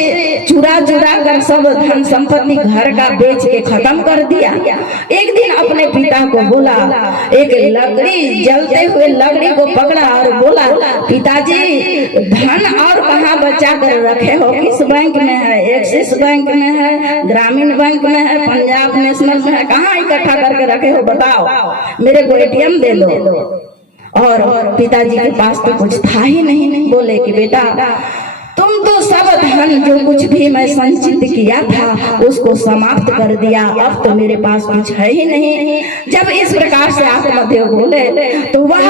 चुरा चुरा कर सब धन संपत्ति घर का बेच के खत्म कर दिया। एक दिन अपने पिता को बोला, एक लकड़ी जलते हुए लकड़ी को पकड़ा और बोला, पिताजी धन और कहाँ बचा कर रखे हो? किस बैंक में है? एक्सिस बैंक में है, ग्रामीण बैंक में है, पंजाब नेशनल में है, कहाँ इकट्ठा करके रखे हो बताओ, मेरे को एटीएम दे दो। और पिताजी के पास तो कुछ था ही नहीं। बोले कि बेटा तुम तो सब धन जो कुछ भी मैं संचित किया था उसको समाप्त कर दिया, अब तो मेरे पास कुछ है ही नहीं। जब इस प्रकार से आत्मदेव बोले तो वह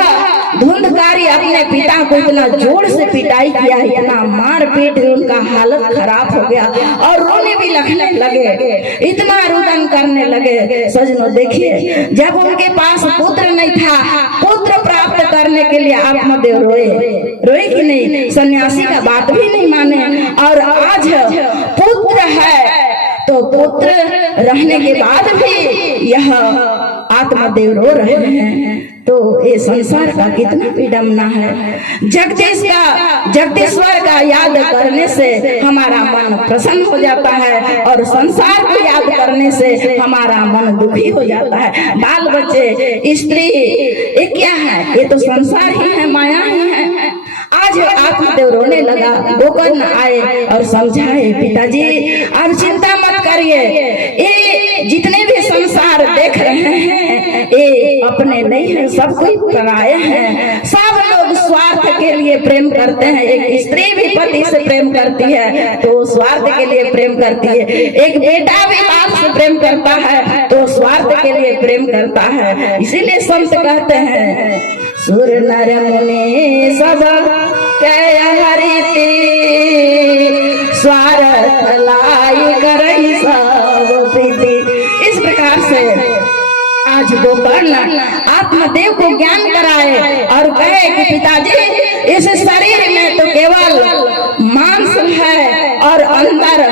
धुंधकारी अपने पिता को इतना जोर से पिटाई किया, इतना मार पीट उनका हालत खराब हो गया और रोने भी लगने लगे, इतना रुदन करने लगे। सजनों देखिए, जब उनके पास पुत्र नहीं था, पुत्र प्राप्त करने के लिए आत्मदेव रोए कि नहीं? सन्यासी का बात भी नहीं माने। और आज पुत्र है तो पुत्र रहने के बाद भी यह आत्मदेव रो रहे हैं, तो ये संसार का कितना विडम्बना है। जगदीश्वर का याद करने से हमारा मन प्रसन्न हो जाता है और संसार को याद करने से हमारा मन दुखी हो जाता है। बाल बच्चे, स्त्री, ये क्या है? ये तो संसार ही है, माया ही है। आज आत्मदेव रोने लगा। गोकर्ण आए और समझाए, पिताजी आप चिंता मत करिए, ये जितने भी संसार देख रहे हैं ये अपने नहीं है, सब कोई पराये हैं। सब लोग स्वार्थ के लिए प्रेम करते हैं। एक स्त्री भी पति से प्रेम करती है तो स्वार्थ के लिए प्रेम करती है, एक बेटा भी बाप से प्रेम करता है तो स्वार्थ के लिए प्रेम करता है। इसीलिए संत कहते हैं, सुर नर मुनि सब हरिति स्वार्थ लाई करई सब प्रीति। इस प्रकार से आज गोकर्ण आत्मदेव को ज्ञान कराए और कहे कि पिताजी इस शरीर में तो केवल मांस है और अंदर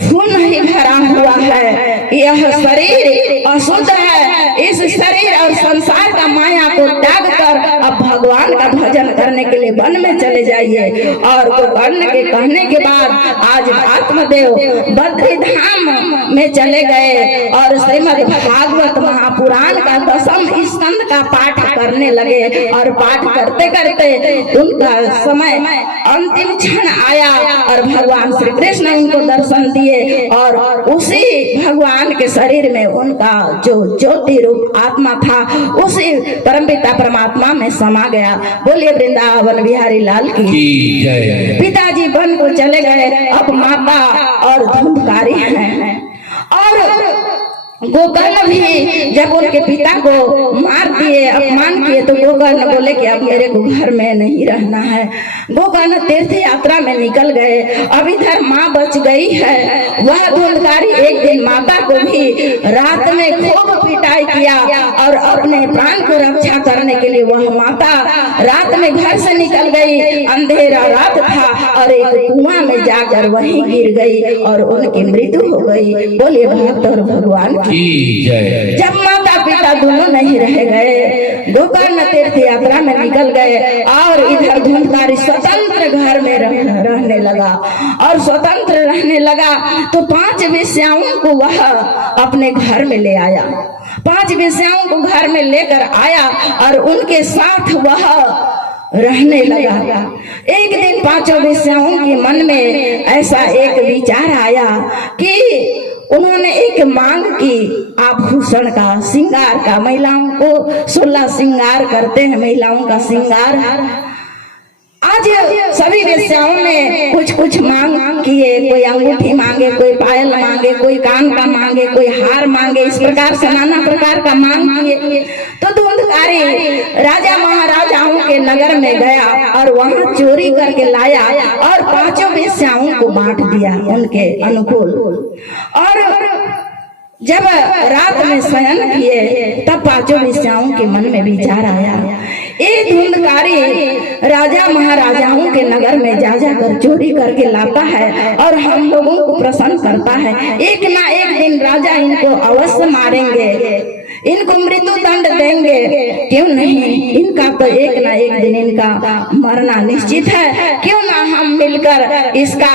खून ही भरा हुआ है, यह शरीर अशुद्ध है। इस शरीर और संसार का माया को त्याग कर अब भगवान का भजन करने के लिए वन में चले जाइए। और गोकर्ण के कहने के बाद आज आत्मदेव बद्री धाम में चले गए और श्रीमद् भागवत महापुराण का 10वें स्कंद का पाठ करने लगे। और पाठ करते करते उनका समय अंतिम क्षण आया और भगवान श्री कृष्ण उनको दर्शन दिए और उसी भगवान के शरीर में उनका जो ज्योति रूप आत्मा था उसी परमपिता परमात्मा में समा गया। बोलिए वृंदावन बिहारी लाल की जय। पिताजी वन को चले गए, अब माता और धुंधकारी हैं। और गोकर्ण भी जब उनके पिता को मार दिए, अपमान किए, तो गोकर्ण बोले कि अब मेरे को घर में नहीं रहना है। गोकर्ण तीर्थ यात्रा में निकल गए। अब इधर माँ बच गई है। वह धुंधकारी एक दिन माता को भी रात में खूब पिटाई किया और अपने प्राण को रक्षा करने के लिए वह माता रात में घर से निकल गई। अंधेरा रात था और एक कुआं में जाकर वहीं गिर गई और उनकी मृत्यु हो गई। बोलिए भक्त और भगवान जब माता पिता दोनों नहीं रह गए, गोकर्ण तीर्थ यात्रा में निकल गए और इधर धुंधकारी स्वतंत्र घर में रहने लगा। और स्वतंत्र रहने लगा तो 5 वेश्याओं को वह अपने घर में ले आया। 5 वेश्याओं को घर में लेकर आया और उनके साथ वह रहने लगा। एक दिन 5 वेश्याओं के मन में ऐसा एक विचार आया कि उन्होंने एक मांग की आभूषण का, श्रृंगार का। महिलाओं को 16 श्रृंगार करते हैं, महिलाओं का श्रृंगार। आज सभी वेश्याओं ने कुछ कुछ मांग किए, कोई अंगूठी मांगे, कोई पायल मांगे, कोई कान का मांगे, कोई हार मांगे। इस प्रकार से नाना प्रकार का मांग किए। तो धुंधकारी राजा महाराजाओं के नगर में गया और वहां चोरी करके लाया और 5 वेश्याओं को बांट दिया उनके अनुकूल। और जब रात में शयन किए तब पांचों वेश्याओं के मन में विचार आया, ये धुंधकारी राजा महाराजाओं के नगर में जा जाकर चोरी करके लाता है और हम लोगों को प्रसन्न करता है। एक ना एक दिन राजा इनको अवश्य मारेंगे, इनको मृत्यु दंड देंगे, क्यों नहीं, इनका तो एक ना एक दिन इनका मरना निश्चित है। क्यों ना हम मिलकर इसका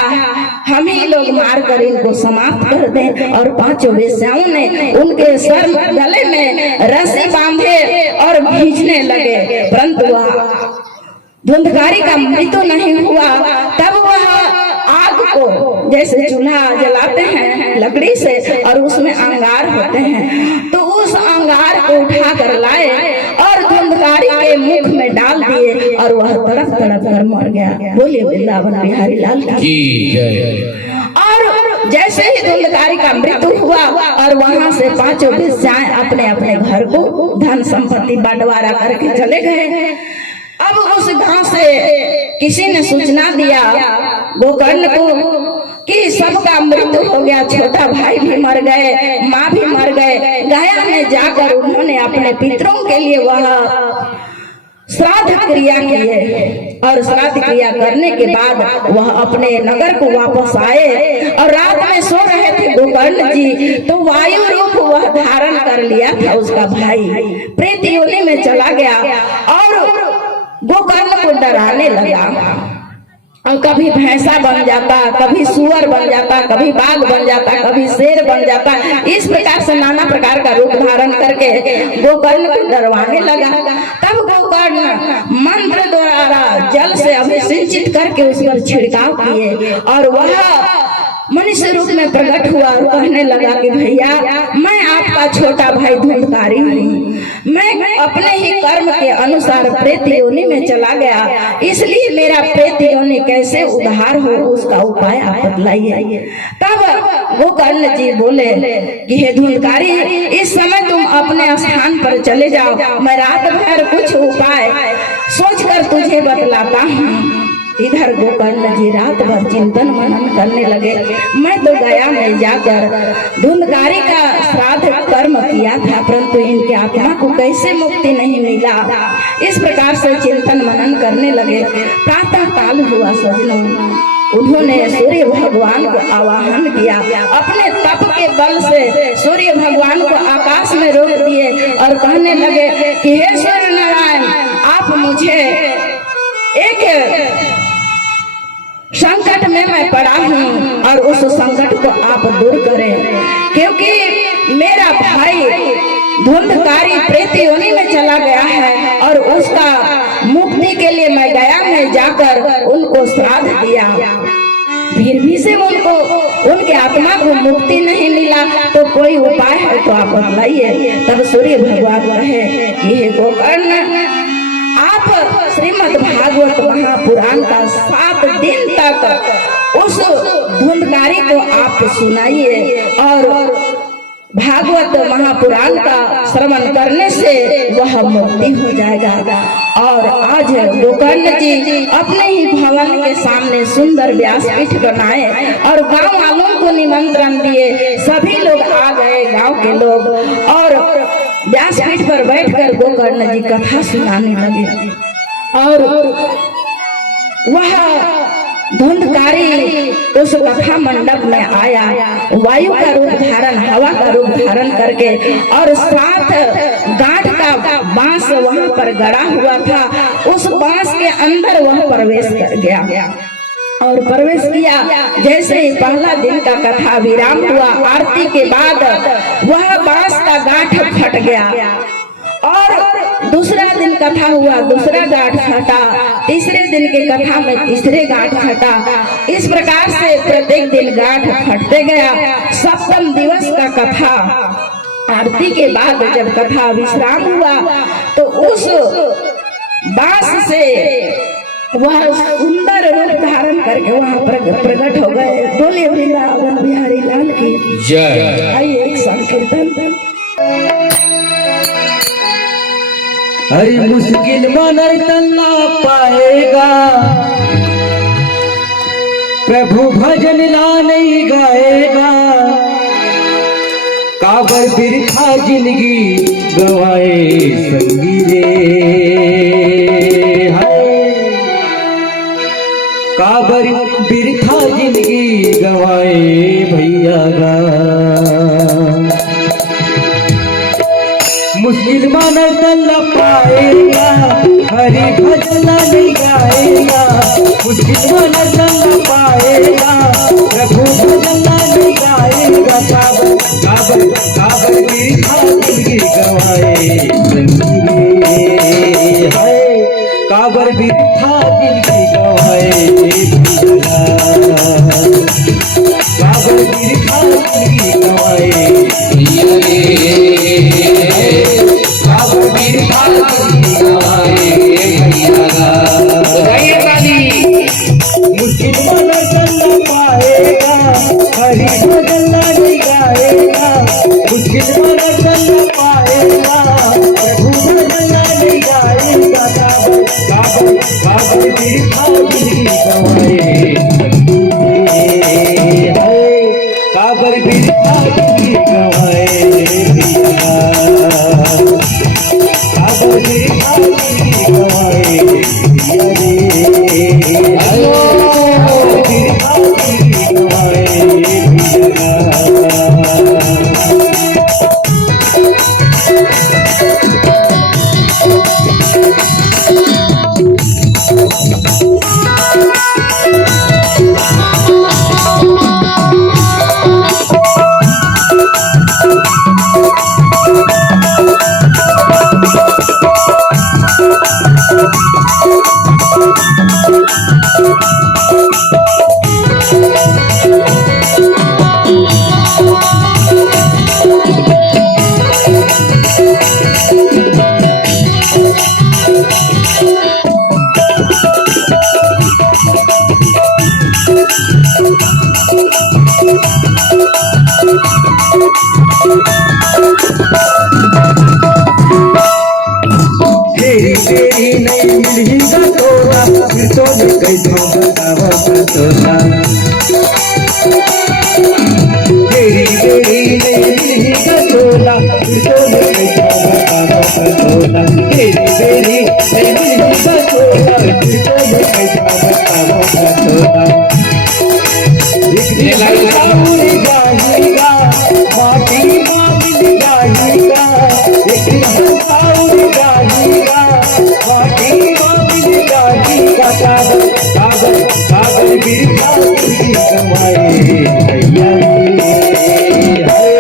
हम ही लोग मार कर इनको समाप्त कर दें। और पांचों वेश्याओं ने उनके सर गले में रस्सी बांधे और खींचने लगे, परंतु वह धुंधकारी का मृत्यु नहीं हुआ। तब वह आग को जैसे चूल्हा जलाते हैं लकड़ी से और उसमें अंगार होते हैं, तो उस अंगार को उठा कर लाए और धुंधकारी के मुख में डाल दिए और वह तड़प तड़प कर मर गया। बोलिए वृंदावन बिहारी लाल की जय। और जैसे ही धुंधकारी का मृत्यु हुआ और वहां से पांचों वेश्याएं अपने अपने घर को धन संपत्ति बंटवारा करके चले गए। अब उस गांव से किसी ने सूचना दिया गोकर्ण को कि सबका मृत्यु हो गया, छोटा भाई भी मर गए, माँ भी मर गए। गया में जाकर उन्होंने अपने पितरों के लिए वह श्राद्ध क्रिया किए और श्राद्ध क्रिया करने के बाद वह अपने नगर को वापस आए और रात में सो रहे थे गोकर्ण जी, तो वायु रूप वह धारण कर लिया था उसका भाई, प्रेत योनि में चला गया और गोकर्ण को डराने लगा और कभी भैंसा बन जाता, कभी सुअर बन जाता, कभी बाघ बन जाता, कभी शेर बन जाता। इस प्रकार से नाना प्रकार का रूप धारण करके गोकर्ण को डरवाने लगा। तब गोकर्ण मंत्र द्वारा जल से अभिषेचित करके उस पर छिड़काव किए और वह मनुष्य रूप में प्रकट हुआ और कहने लगा कि भैया मैं आपका छोटा भाई धुंधकारी हूँ, मैं अपने ही कर्म के अनुसार प्रेत योनि में चला गया, इसलिए मेरा प्रेत योनि कैसे उद्धार हो उसका उपाय आप बतलाइए। तब गोकर्ण जी बोले कि हे धुंधकारी, इस समय तुम अपने स्थान पर चले जाओ, मैं रात भर कुछ उपाय सोचकर तुझे बतलाता हूँ। इधर गोकर्ण जी रात भर चिंतन मनन करने लगे। मैं तो गया में जाकर धुंधकारी का श्राद्ध कर्म किया था, परंतु इनके आत्मा को कैसे मुक्ति नहीं मिला। इस प्रकार से चिंतन मनन करने लगे। प्रातः काल हुआ सजनों, उन्होंने सूर्य भगवान को आवाहन किया, अपने तप के बल से सूर्य भगवान को आकाश में रोक दिए और कहने लगे कि हे सूर्य नारायण, आप मुझे एक संकट में मैं पड़ा हूँ और उस संकट को आप दूर करें, क्योंकि मेरा भाई धुंधकारी प्रेत योनि में चला गया है और उसका मुक्ति के लिए मैं गया में जाकर उनको श्राद्ध दिया, फिर भी से उनको उनके आत्मा को मुक्ति नहीं मिला, तो कोई उपाय है तो आप बतलाइए। तब सूर्य भगवान कहे कि हे गोकर्ण, आप श्रीमद् भागवत महापुराण का 7 दिन तक उस धुंधकारी को आप सुनाइए और भागवत महापुराण का श्रवण करने से वह मुक्ति हो जाएगा। और आज गोकर्ण जी अपने ही भवन के सामने सुंदर व्यासपीठ बनाए और गांव वालों को निमंत्रण दिए। सभी लोग आ गए, गांव के लोग, और व्यासपीठ पर बैठकर गोकर्ण जी कथा सुनाने लगे। और वह धुंधकारी उस कथा मंडप में आया, वायु का रूप धारण, हवा का रूप धारण करके, और 7 गांठ का बांस वहां पर गड़ा हुआ था, उस बांस के अंदर वह प्रवेश कर गया और प्रवेश किया। जैसे ही पहला दिन का कथा विराम हुआ, आरती के बाद वह बांस का गांठ फट गया और दूसरा दिन कथा हुआ, दूसरा गांठ फटा, तीसरे दिन के कथा में तीसरे गांठ फटा। इस प्रकार से प्रत्येक दिन गांठ फटते गया। 7वें दिवस का कथा आरती के बाद जब कथा विश्राम हुआ तो उस बांस से वह सुंदर रूप धारण करके वहाँ प्रकट हो गए। बोले वृंदावन बिहारी लाल की जय। आइए एक संकीर्तन। हरि मुश्किल मनर तन्ना पाएगा, प्रभु भजन ला नहीं गाएगा। काबर बिरथा जिंदगी गवाए संगी रे हाय काबर बिरथा जिंदगी गवाए भैया गा मुश्किल माना चल पाएगा हरि भजन नहीं गाएगा मुश्किल माना चल पाएगा प्रभु भजन नहीं गाएगा काबर काबर काबर बिरथा जिंदगी गवाए संगी हाय काबर बिरथा जिंदगी गवाए काबर बिरथा जिंदगी गवाए काबर बिरथा जिंदगी गवाए बजाइए ताली। मुश्किल मन चल पाएगा हरि भजन नहीं गाएगा मुश्किल मन चल पाएगा प्रभु भजन नहीं गाएगा काबर काबर काबर बिरथा जिंदगी गवाए हाय काबर बिरथा जिंदगी गवाए काबर बिरथा जिंदगी गवाए तेरी तेरी नहीं मिलेगा तोरा फिर तो कैसा बतावा तोरा तेरी तेरी नहीं मिलेगा तोरा फिर तो कैसा बतावा तोरा तेरी तेरी नहीं मिलेगा तोरा फिर तो कैसा बतावा तोरा एक दिन उड़ जाएगा माटी मिल जाएगा एक दिन उड़ जाएगा माटी मिल जाएगा काबर काबर काबर बिरथा जिंदगी गवाए भैया हाय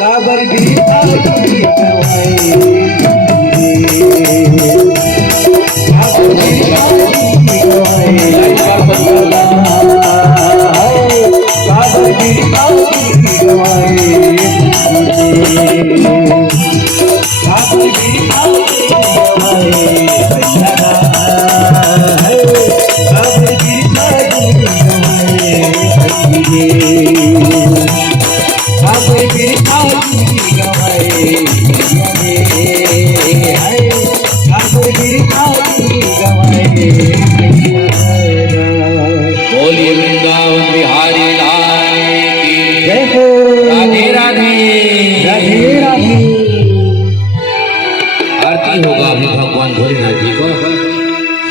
काबर बिरथा जिंदगी गवाए काबर बिरथा जिंदगी गवाए काबर बिरथा जिंदगी गवाए काबर बिरथा जिंदगी गवाए काबर बिरथा जिंदगी गवाए काबर बिरथा जिंदगी गवाए काबर बिरथा जिंदगी गवाए बोलिए वृंदावन बिहारी लाल की जय हो राधे राधे राधे राधे आरती होगा अभी भगवान भोलेनाथ जी को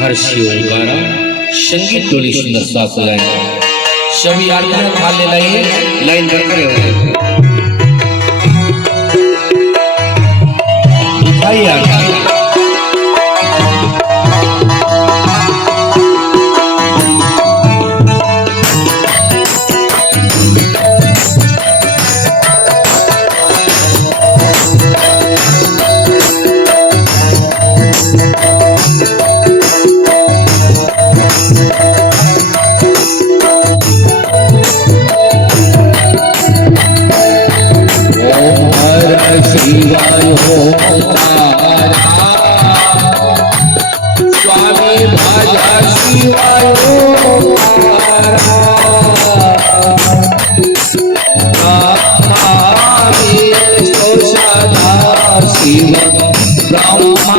हर्ष ओंकारा संगीत जोड़ी सुंदर सा सजाएंगे सभी आरती में थाल ले लाइए लाइन कर खड़े हो दिखाइए आरती शिवाय स्वामी भाजा शिवाय शिव ब्रह्मा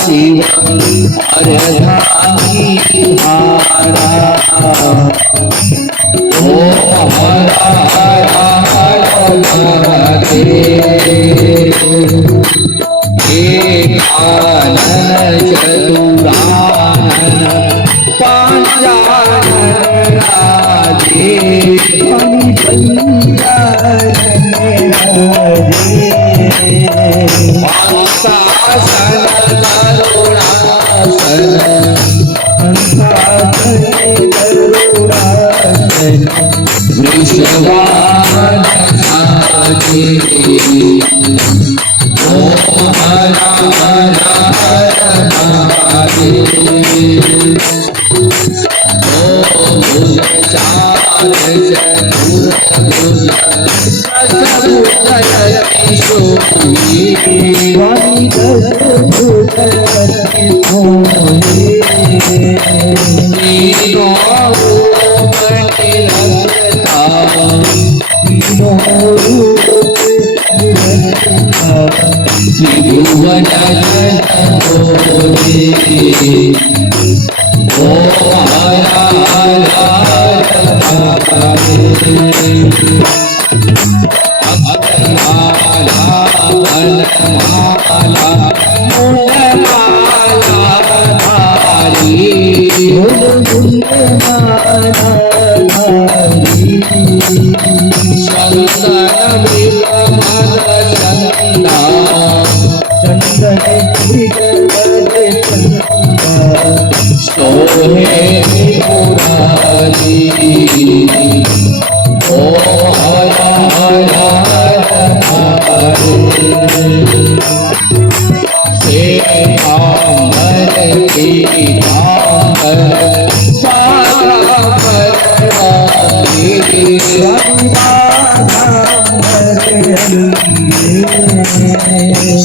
शिव अर्धानी ओम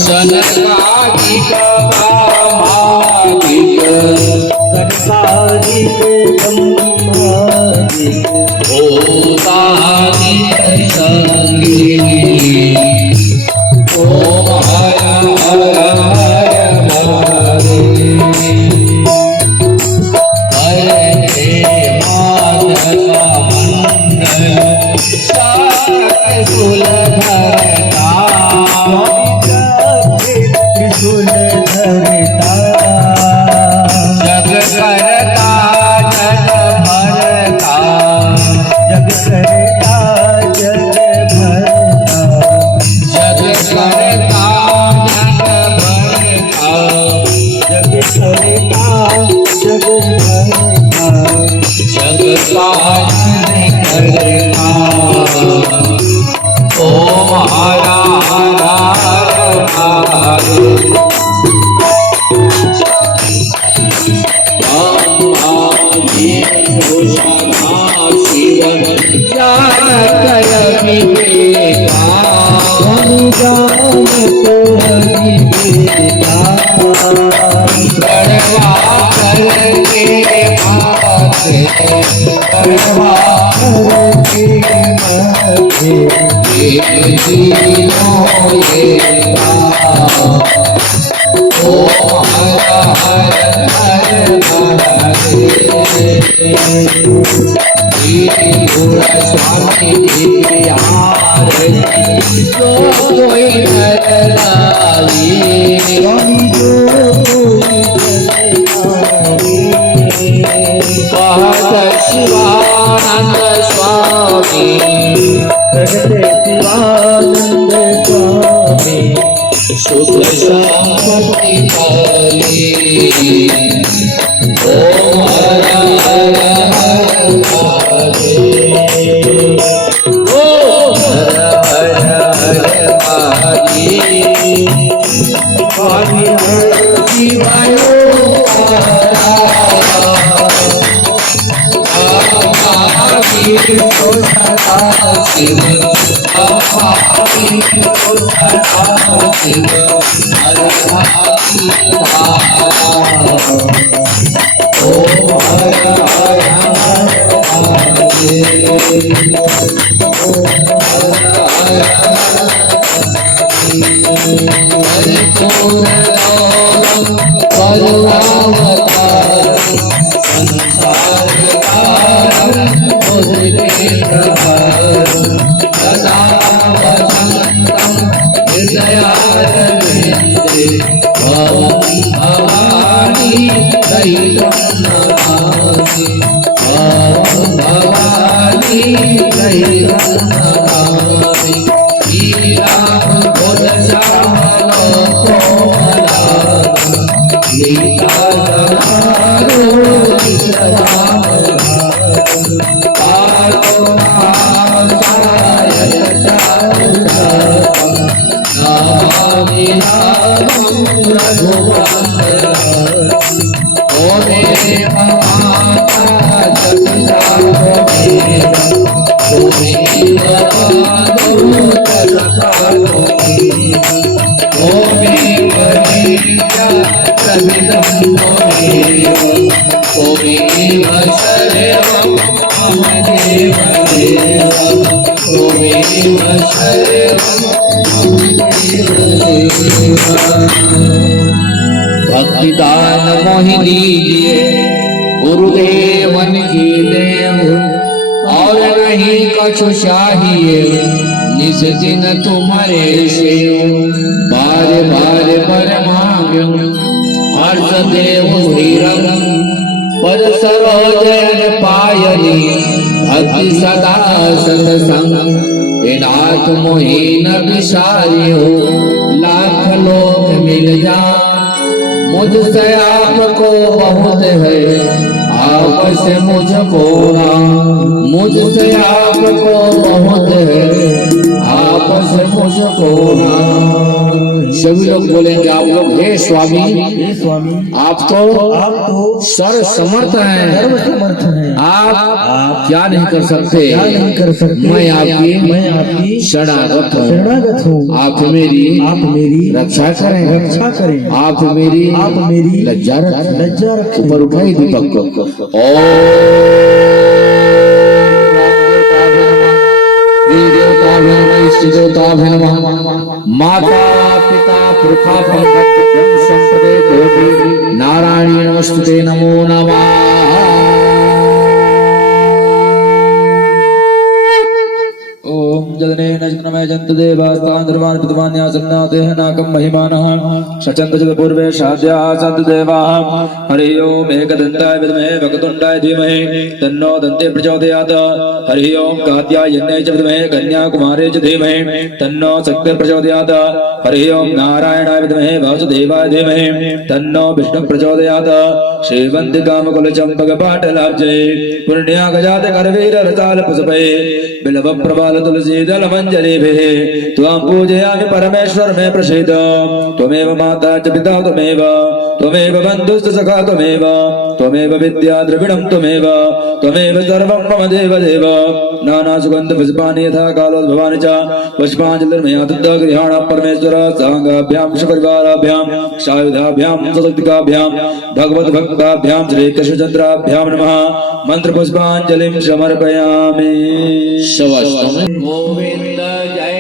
संसार भवानी गई रत्नधारी हीरा बोल श्यामल कोमला लीला जमारो भक्तिदान मोहि दीजिए गुरुदेवन की देव और नहीं कछु चाहिए निस दिन तुम्हारे सेव बार बार पर मांगो हर्ष देव हीरम पद सरोज पायनी भक्ति सदा सत्संग नाथ मोहि न बिसारियो लाख लोग मिल जा मुझसे आपको बहुत है आपसे मुझको मुझसे आपको बहुत है आपसे मुझको सभी लोग बोलेंगे आप लोग हे स्वामी हे स्वामी आप तो सर्व समर्थ हैं सर्वसमर्थ हैं आप क्या नहीं कर सकते क्या नहीं कर सकते मैं आपकी शरणागत शरणागत हूँ हूँ आप मेरी रक्षा करें आप मेरी लज्जा रखें ऊपर उठाई दीपक को देवता माता पिता पुरखा पंकज जन संपदे कोटि नारायण नमस्ते नमो नमः ओम जदनेन जन्मय जंत देवास्तान धर्मान पितमान्या सन्नाते नाकम महिमानः शचंत जद पूर्वे शाद्या संत देवाः हरि ओम एकदन्ताय विद्महे वक्रतुंडाय धीमहि तन्नो दन्ते प्रचोदयात् हरि ओम कात्यायन्यै च विद्महे कन्याकुमारी च धीमहि तन्नो शक्तिः प्रचोदयात् हरि ओम नारायणाय विद्महे वासुदेवाय धीमहि तन्नो विष्णुः प्रचोदयात् श्रीवन्ति कामकुल चंपक पाटलाब्जे पुण्या गजात करवीर रताल पुष्पे बिलव प्रबाल तुलसी दल मंजरीभिः त्वां पूजयामि परमेश्वर मे प्रसीद त्वमेव माता च पिता त्वमेव बन्धुश्च सखा त्वमेव विद्या द्रविणं त्वमेव सर्वं मम देव देव नाना सुगन्ध पुष्पाणि यथा कालोद्भवानि च पुष्पाञ्जलिर्मया तद्गृहाण परमेश्वर साङ्गाभ्यां परिवाराभ्यां सायुधाभ्यां सशक्तिकाभ्यां भगवद् भक्ताभ्यां श्रीकृष्णचन्द्राभ्यां नमः मंत्र पुष्पाञ्जलिं समर्पयामि गोविंद जय